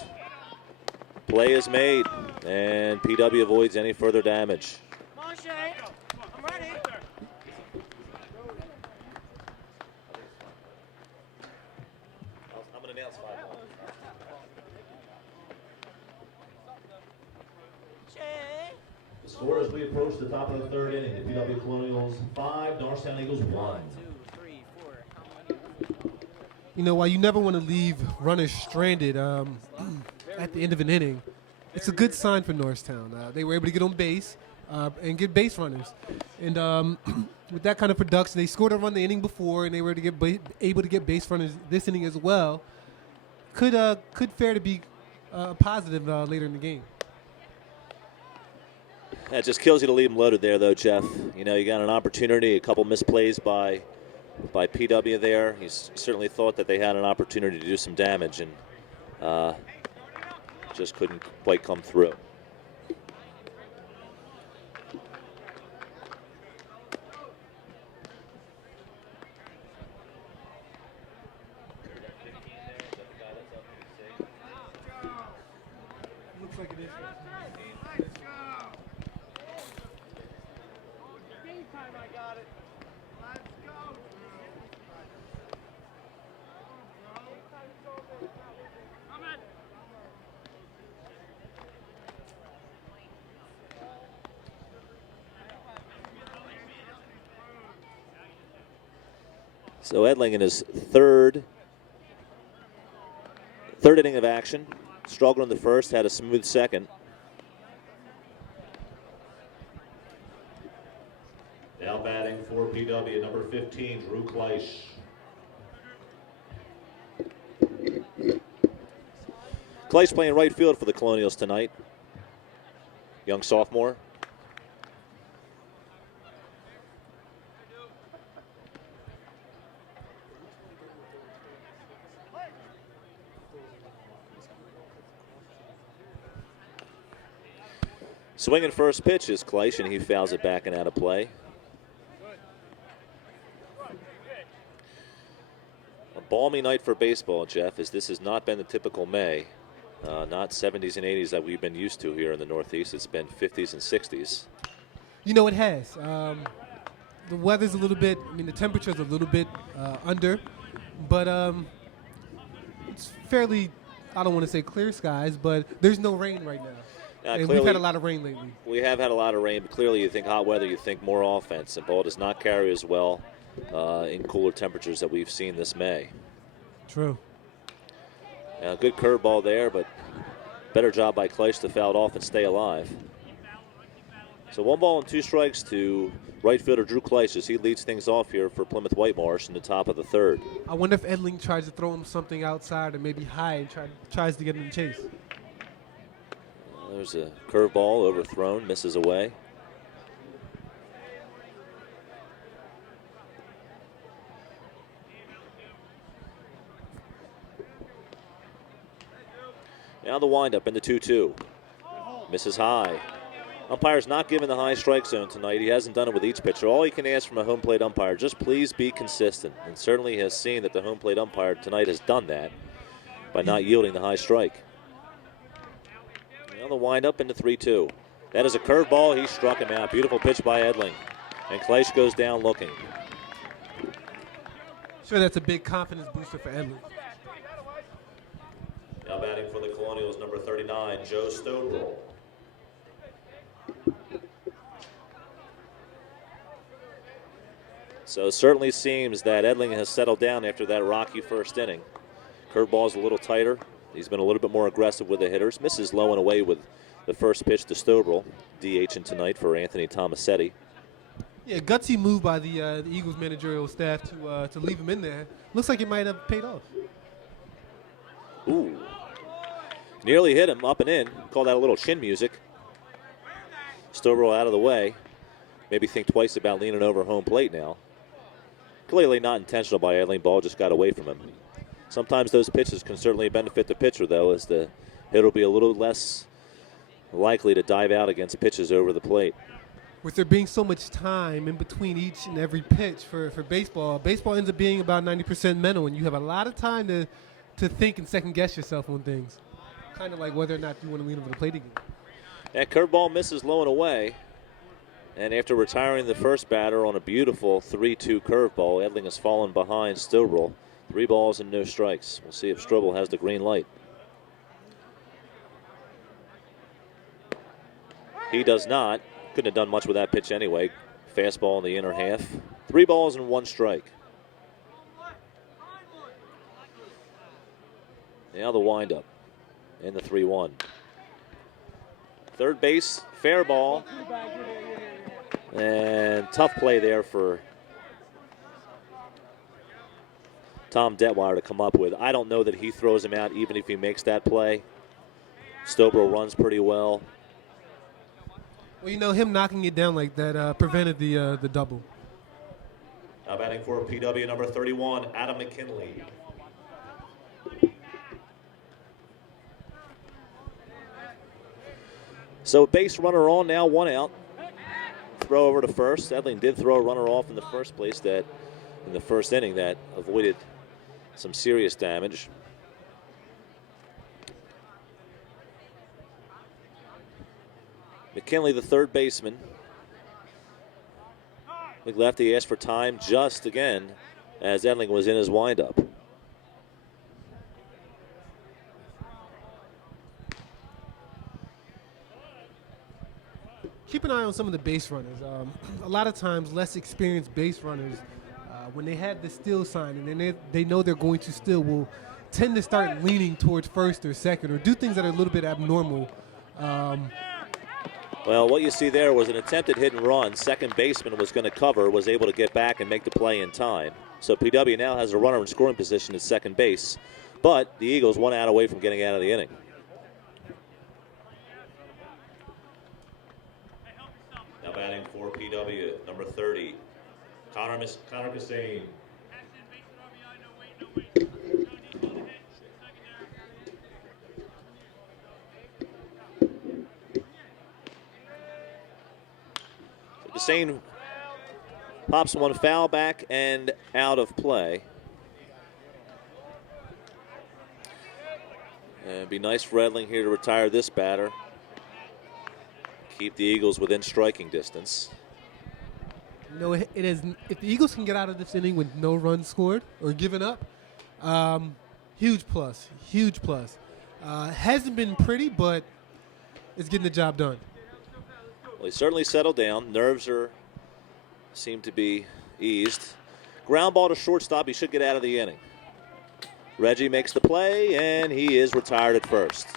Play is made. And PW avoids any further damage. Come on, Shane. I'm ready. I'm going to announce 5-1. Shane. The score as we approach the top of the 3rd inning, the PW Colonials 5, Norristown Eagles 1. 1, 2, 3, 4. How many? You know, while you never want to leave runners stranded at the end of an inning, it's a good sign for Norristown. They were able to get on base and get base runners. And with that kind of production, they scored a run the inning before, and they were able to get base runners this inning as well. Could fare to be positive later in the game. That just kills you to leave them loaded there, though, Jeff. You know, you got an opportunity, a couple misplays by PW there. He's certainly thought that they had an opportunity to do some damage, and just couldn't quite come through. Looks like it is. So Edling in his third inning of action. Struggled in the first, had a smooth second. Now batting for PW, number 15, Drew Kleisch. Kleisch playing right field for the Colonials tonight. Young sophomore. Swinging first pitch is Kleisch, and he fouls it back and out of play. A balmy night for baseball, Jeff, as this has not been the typical May. Not 70s and 80s that we've been used to here in the Northeast. It's been 50s and 60s. You know, it has. The weather's a little bit, the temperature's a little bit under, but it's fairly, I don't want to say clear skies, but there's no rain right now. And we've had a lot of rain lately. We have had a lot of rain, but clearly you think hot weather, you think more offense. And ball does not carry as well in cooler temperatures that we've seen this May. True. Good curveball there, but better job by Kleisch to foul it off and stay alive. So 1 ball and 2 strikes to right fielder Drew Kleisch as he leads things off here for Plymouth Whitemarsh in the top of the third. I wonder if Edling tries to throw him something outside or maybe high and tries to get him in chase. There's a curveball overthrown, misses away. Now the windup in the 2-2. Misses high. Umpire's not giving the high strike zone tonight. He hasn't done it with each pitcher. All he can ask from a home plate umpire, just please be consistent. And certainly has seen that the home plate umpire tonight has done that by not yielding the high strike. Now the windup into 3-2. That is a curveball. He struck him out. Beautiful pitch by Edling. And Kleisch goes down looking. Sure, that's a big confidence booster for Edling. Now batting for the Colonials, number 39, Joe Stobrel. So it certainly seems that Edling has settled down after that rocky first inning. Curveball's a little tighter. He's been a little bit more aggressive with the hitters. Misses low and away with the first pitch to Stobrel. DHing tonight for Anthony Tomasetti. Yeah, gutsy move by the Eagles managerial staff to leave him in there. Looks like it might have paid off. Ooh. Nearly hit him up and in. Call that a little chin music. Stobrel out of the way. Maybe think twice about leaning over home plate now. Clearly not intentional by Edling. Ball just got away from him. Sometimes those pitches can certainly benefit the pitcher, though, as the hitter will be a little less likely to dive out against pitches over the plate. With there being so much time in between each and every pitch for baseball ends up being about 90% mental, and you have a lot of time to think and second-guess yourself on things. Kind of like whether or not you want to lean over the plate again. That curveball misses low and away. And after retiring the first batter on a beautiful 3-2 curveball, Edling has fallen behind Stobrel. 3 balls and no strikes. We'll see if Stobrel has the green light. He does not. Couldn't have done much with that pitch anyway. Fastball in the inner half. 3 balls and 1 strike. Now the windup in the 3-1. Third base, fair ball. And tough play there for Tom Detweiler to come up with. I don't know that he throws him out even if he makes that play. Stobrel runs pretty well. Well, him knocking it down like that prevented the double. Now batting for PW, number 31, Adam McKinley. So base runner on now, 1 out. Throw over to first. Edling did throw a runner off in the first place in the first inning that avoided some serious damage. McKinley, the third baseman. McLefty asked for time just again as Edling was in his windup. Keep an eye on some of the base runners. A lot of times, less experienced base runners when they have the steal sign and then they know they're going to steal, will tend to start leaning towards first or second or do things that are a little bit abnormal. Well, what you see there was an attempted hit and run. Second baseman was going to cover, was able to get back and make the play in time. So PW now has a runner in scoring position at second base, but the Eagles 1 out away from getting out of the inning. Now batting for PW, number 30, Connor Cassane. Cassane pops one foul back and out of play. And it'd be nice for Edling here to retire this batter. Keep the Eagles within striking distance. No, it is. If the Eagles can get out of this inning with no runs scored or given up, huge plus. Huge plus. Hasn't been pretty, but it's getting the job done. Well, he certainly settled down. Nerves seem to be eased. Ground ball to shortstop. He should get out of the inning. Reggie makes the play, and he is retired at first.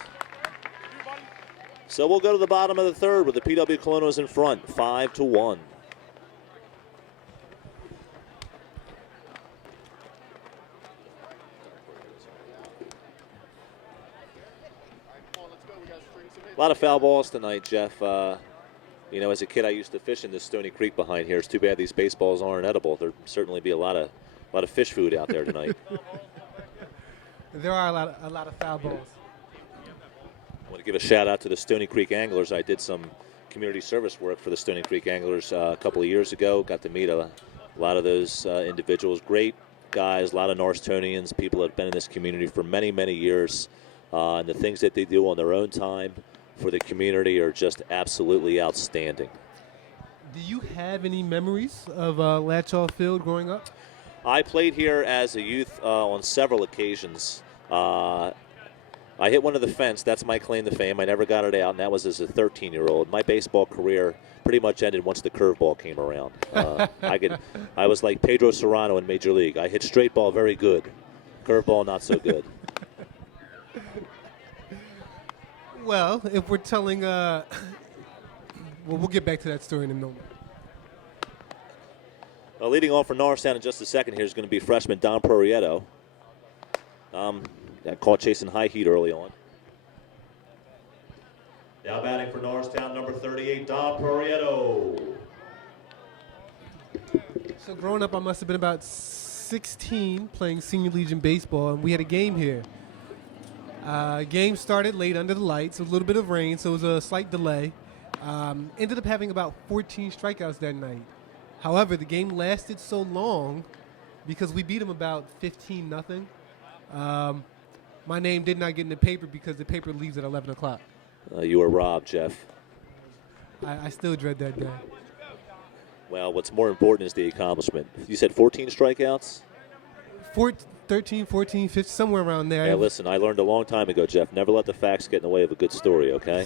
So we'll go to the bottom of the third with the PW Colonials in front, 5-1. A lot of foul balls tonight, Jeff. You know, as a kid, I used to fish in this Stony Creek behind here. It's too bad these baseballs aren't edible. There'd certainly be a lot of fish food out there tonight. There are a lot of foul balls. I want to give a shout out to the Stony Creek Anglers. I did some community service work for the Stony Creek Anglers a couple of years ago. Got to meet a lot of those individuals. Great guys, a lot of Northtonians, people that have been in this community for many, many years. And the things that they do on their own time for the community are just absolutely outstanding. Do you have any memories of Latshaw Field growing up? I played here as a youth on several occasions. I hit one of the fence. That's my claim to fame. I never got it out, and that was as a 13-year-old. My baseball career pretty much ended once the curveball came around. I was like Pedro Serrano in Major League. I hit straight ball very good. Curveball not so good. Well, if we're telling, well, we'll get back to that story in a moment. Leading off for Norristown in just a second here is going to be freshman Don Prorieto. Got caught chasing high heat early on. Now batting for Norristown, number 38, Don Prorieto. So growing up, I must have been about 16 playing Senior Legion baseball, and we had a game here. Game started late under the lights, a little bit of rain, so it was a slight delay. Ended up having about 14 strikeouts that night. However, the game lasted so long because we beat them about 15-0. My name did not get in the paper because the paper leaves at 11 o'clock. You were robbed, Jeff. I still dread that day. Well, what's more important is the accomplishment. You said 14 strikeouts? 13, 14, 15, somewhere around there. Yeah, listen, I learned a long time ago, Jeff, never let the facts get in the way of a good story, okay?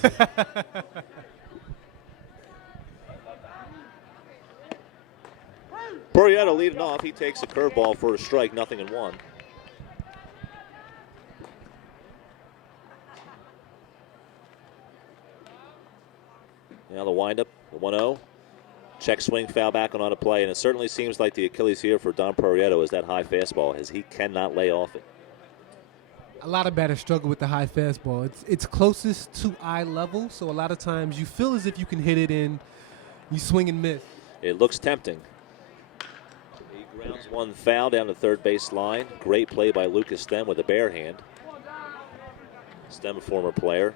Prorieto leading off. He takes a curveball for a strike, 0-1. Now the windup, the 1-0. Check swing, foul back on a play, and it certainly seems like the Achilles heel for Don Prorieto is that high fastball, as he cannot lay off it. A lot of batters struggle with the high fastball. It's closest to eye level, so a lot of times you feel as if you can hit it and you swing and miss. It looks tempting. He grounds one foul down the third base line. Great play by Lucas Stem with a bare hand. Stem, a former player.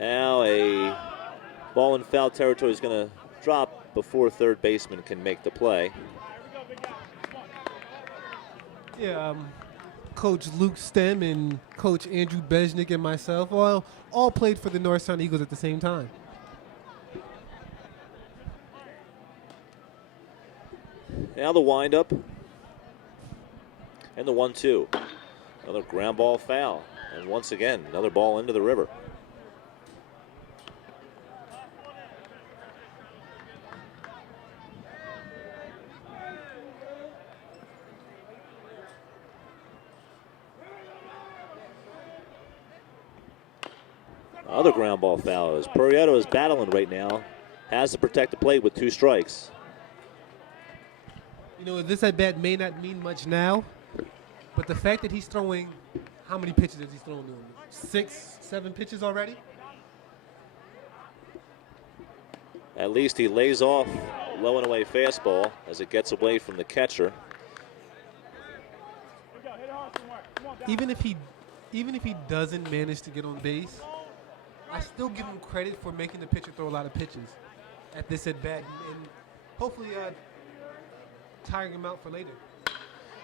Now a ball in foul territory is going to drop before third baseman can make the play. Yeah, Coach Luke Stem and Coach Andrew Besnick and myself all played for the Norristown Eagles at the same time. Now the windup and the 1-2. Another ground ball foul. And once again, another ball into the river. Other ground ball foul as Purrietto is battling right now. Has to protect the plate with 2 strikes. You know, this at bat may not mean much now, but the fact that he's throwing, how many pitches has he thrown to him? 6, 7 pitches already? At least he lays off low and away fastball as it gets away from the catcher. Even if he doesn't manage to get on base, I still give him credit for making the pitcher throw a lot of pitches at this at bat and hopefully tiring him out for later.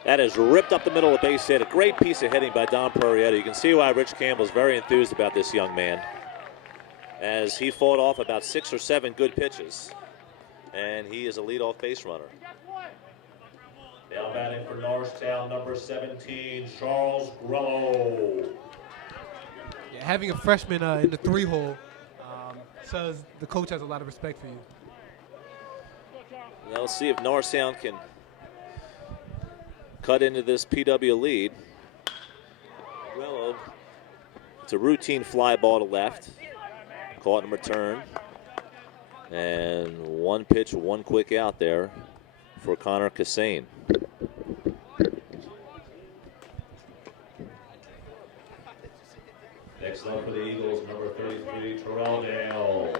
That is ripped up the middle of the base hit. A great piece of hitting by Don Purrietto. You can see why Rich Campbell is very enthused about this young man, as he fought off about 6 or 7 good pitches, and he is a leadoff base runner. Now batting for Norristown, number 17, Charles Grello. Yeah, having a freshman in the 3-hole says the coach has a lot of respect for you. Now let's see if Norristown can cut into this PW lead. Grello, it's a routine fly ball to left. Caught in return. And 1 pitch, 1 quick out there for Connor Cassane. Next up for the Eagles, number 33, Terrell Dale.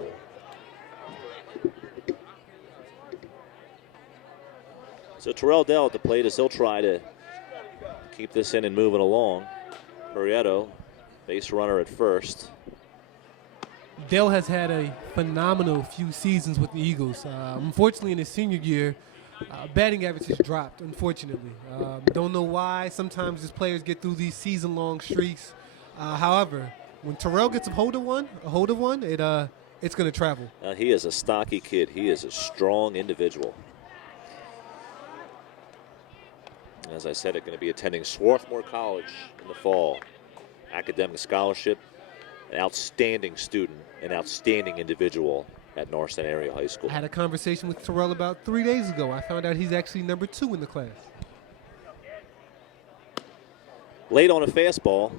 So Terrell Dell at the plate as he'll try to keep this in and moving along. Purrietto, base runner at first. Dale has had a phenomenal few seasons with the Eagles. Unfortunately, in his senior year, batting average has dropped, unfortunately. Don't know why. Sometimes his players get through these season-long streaks. However, when Terrell gets a hold of one, it's going to travel. He is a stocky kid. He is a strong individual. As I said, it's going to be attending Swarthmore College in the fall. Academic scholarship, an outstanding student, an outstanding individual at Norristown Area High School. I had a conversation with Terrell about 3 days ago. I found out he's actually number 2 in the class. Late on a fastball.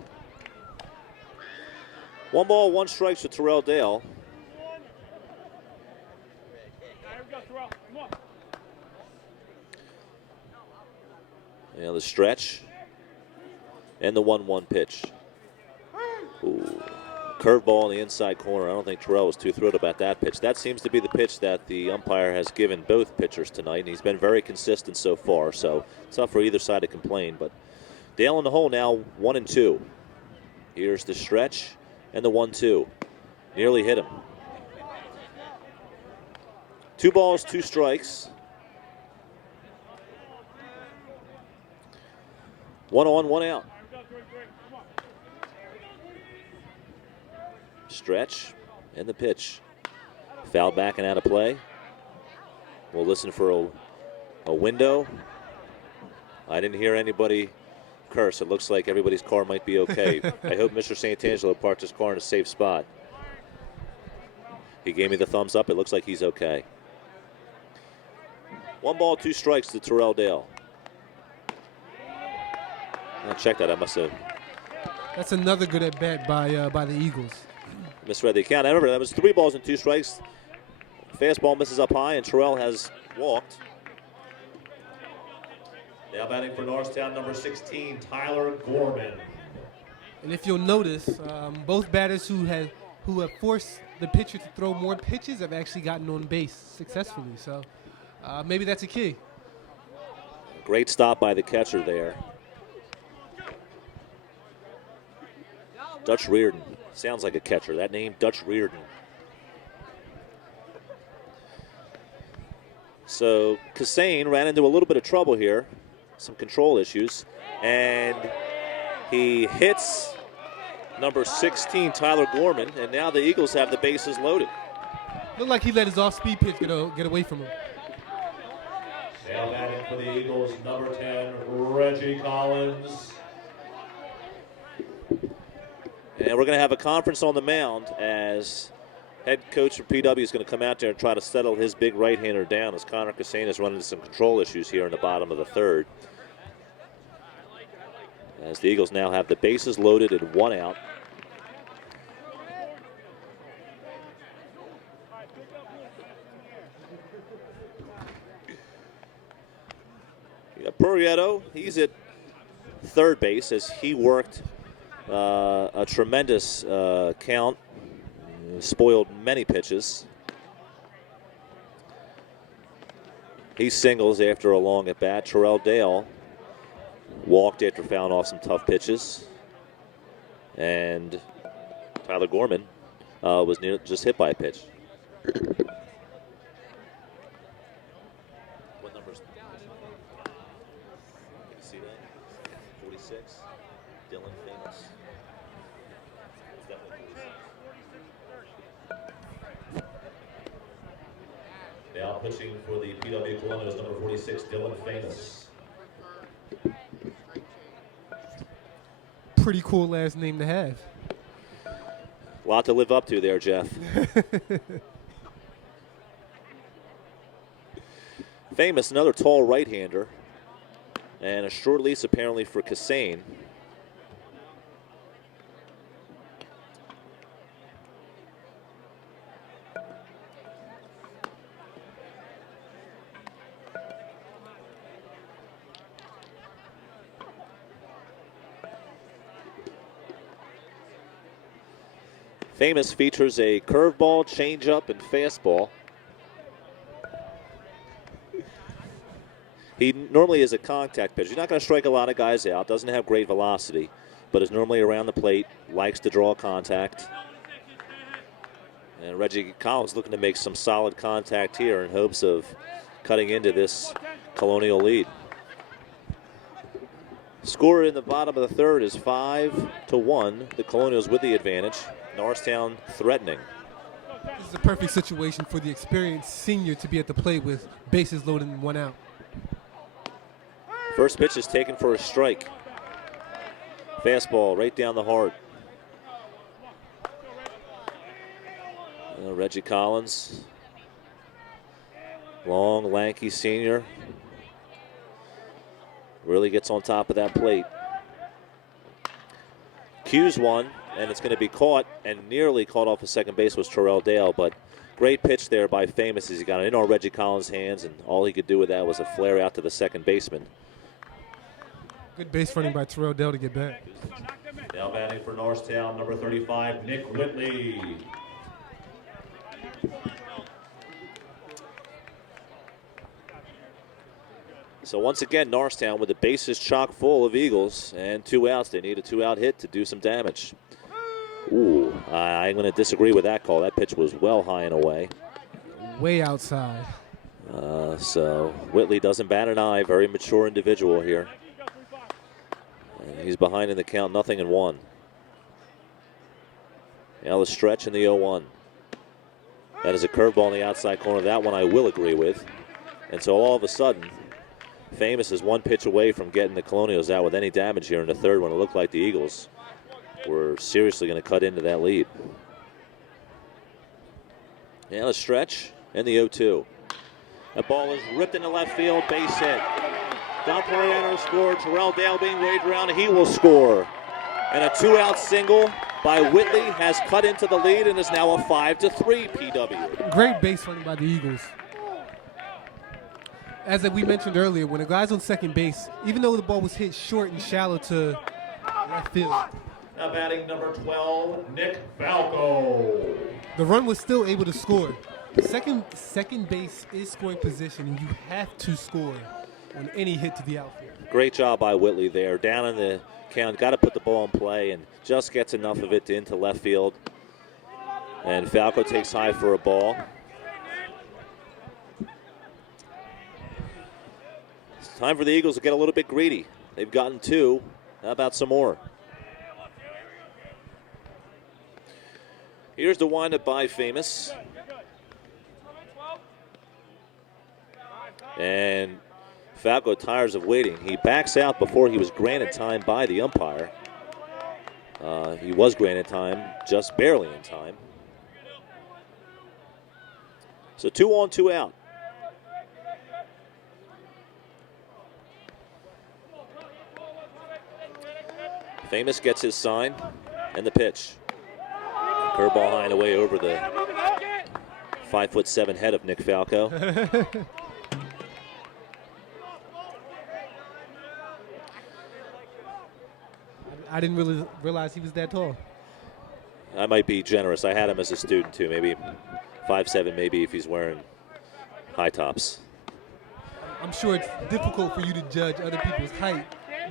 1 ball, 1 strike to Terrell Dale. Yeah, the stretch and the 1-1 pitch. Ooh. Curveball in the inside corner. I don't think Terrell was too thrilled about that pitch. That seems to be the pitch that the umpire has given both pitchers tonight, and he's been very consistent so far, so it's tough for either side to complain. But Dale in the hole now, 1-2. Here's the stretch and the 1-2. Nearly hit him. 2 balls, 2 strikes. 1 on, 1 out. Stretch and the pitch. Foul back and out of play. We'll listen for a window. I didn't hear anybody curse. It looks like everybody's car might be okay. I hope Mr. Santangelo parked his car in a safe spot. He gave me the thumbs up. It looks like he's okay. 1 ball, 2 strikes to Terrell Dale. Check that. I must have. That's another good at bat by the Eagles. Misread the count. I remember that was 3 balls and 2 strikes. Fastball misses up high, and Terrell has walked. Now batting for Norristown, number 16, Tyler Gorman. And if you'll notice, both batters who have forced the pitcher to throw more pitches have actually gotten on base successfully. So maybe that's a key. Great stop by the catcher there. Dutch Reardon. Sounds like a catcher. That name, Dutch Reardon. So Cassane ran into a little bit of trouble here. Some control issues. And he hits number 16, Tyler Gorman. And now the Eagles have the bases loaded. Looked like he let his off-speed pitch get away from him. Now batting for the Eagles, number 10, Reggie Collins. And we're going to have a conference on the mound as head coach for PW is going to come out there and try to settle his big right-hander down as Connor Cassane is running into some control issues here in the bottom of the third. As the Eagles now have the bases loaded and 1 out. Purrietto, he's at third base as he worked a tremendous count, spoiled many pitches. He singles after a long at bat. Terrell Dale walked after fouling off some tough pitches. And Tyler Gorman was just hit by a pitch. What numbers? Can you see that? 46. Dylan Famous. It's definitely 46. Now pitching for the PW Colonials, number 46, Dylan Famous. Pretty cool last name to have. A lot to live up to there, Jeff. Famous, another tall right-hander. And a short lease apparently for Cassane. Famous features a curveball, changeup, and fastball. He normally is a contact pitcher. He's not going to strike a lot of guys out, doesn't have great velocity, but is normally around the plate, likes to draw contact. And Reggie Collins looking to make some solid contact here in hopes of cutting into this Colonial lead. Score in the bottom of the third is 5-1. The Colonials with the advantage. Norristown threatening. This is a perfect situation for the experienced senior to be at the plate with bases loaded and 1 out. First pitch is taken for a strike. Fastball right down the heart. Reggie Collins. Long, lanky senior. Really gets on top of that plate. Cues one, and it's going to be caught, and nearly caught off of second base was Terrell Dale, but great pitch there by Famous as he got it in on Reggie Collins' hands, and all he could do with that was a flare out to the second baseman. Good base running by Terrell Dale to get back. Now batting for Norristown, number 35, Nick Whitley. So once again, Norristown with the bases chock full of Eagles and 2 outs. They need a 2-out hit to do some damage. Ooh, I'm going to disagree with that call. That pitch was well high and away. Way outside. So Whitley doesn't bat an eye. Very mature individual here. And he's behind in the count, 0-1. Now the stretch in the 0-1. That is a curveball in the outside corner. That one I will agree with. And so all of a sudden, Famous is 1 pitch away from getting the Colonials out with any damage here in the third when it looked like the Eagles were seriously going to cut into that lead. Now the stretch and the 0-2. That ball is ripped into left field, base hit. Don Poriano scored. Terrell Dale being waved around. He will score. And a 2-out single by Whitley has cut into the lead and is now a 5-3 PW. Great base running by the Eagles. As we mentioned earlier, when a guy's on second base, even though the ball was hit short and shallow to left field, Now batting number 12, Nick Falco. the run was still able to score. Second base is scoring position, and you have to score on any hit to the outfield. Great job by Whitley there. Down in the count, got to put the ball in play and just gets enough of it into left field. And Falco takes high for a ball. It's time for the Eagles to get a little bit greedy. They've gotten 2. How about some more? Here's the windup by Famous. And Falco tires of waiting. He backs out before he was granted time by the umpire. He was granted time, just barely in time. So 2 on, 2 out. Famous gets his sign and the pitch. Curveball high and away over the 5'7" head of Nick Falco. I didn't really realize he was that tall. I might be generous. I had him as a student too. Maybe 5'7", maybe if he's wearing high tops. I'm sure it's difficult for you to judge other people's height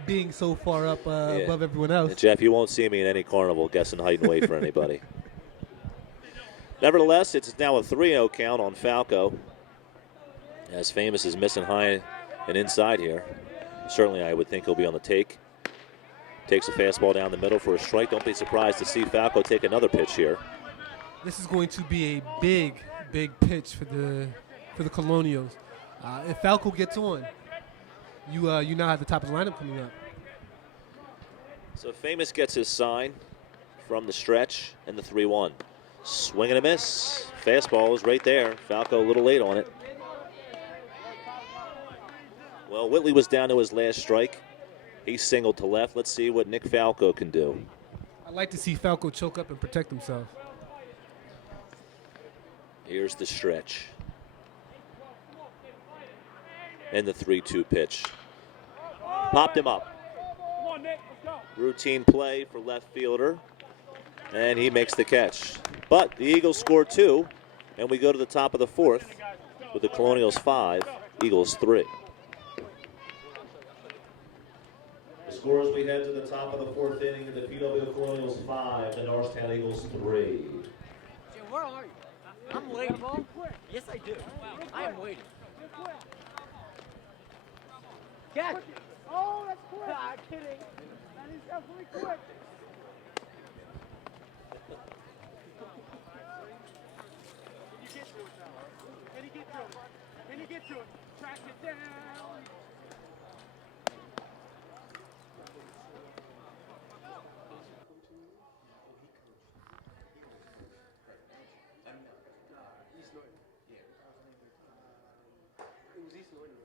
being so far up above everyone else. Jeff, you won't see me in any carnival guessing height and weight for anybody. Nevertheless, it's now a 3-0 count on Falco, as Famous is missing high and inside here. Certainly I would think he'll be on the take. Takes a fastball down the middle for a strike. Don't be surprised to see Falco take another pitch here. This is going to be a big pitch for the Colonials. If Falco gets on, you now have the top of the lineup coming up. So Famous gets his sign from the stretch and the 3-1. Swing and a miss. Fastball is right there. Falco a little late on it. Well, Whitley was down to his last strike. He singled to left. Let's see what Nick Falco can do. I'd like to see Falco choke up and protect himself. Here's the stretch. And the 3-2 pitch. Popped him up. Routine play for left fielder. And he makes the catch. But the Eagles score 2, and we go to the top of the 4th with the Colonials 5, Eagles 3. The scores we head to the top of the 4th inning of the PW Colonials 5, the Norristown Eagles 3. Jim, where are you? I'm waiting. Yes, I do. I am waiting. Catch it. Oh, that's quick. I'm kidding. That is definitely quick. Can he get to it? Can he get to it? Track it down. East Norton. Yeah. It was East Norton.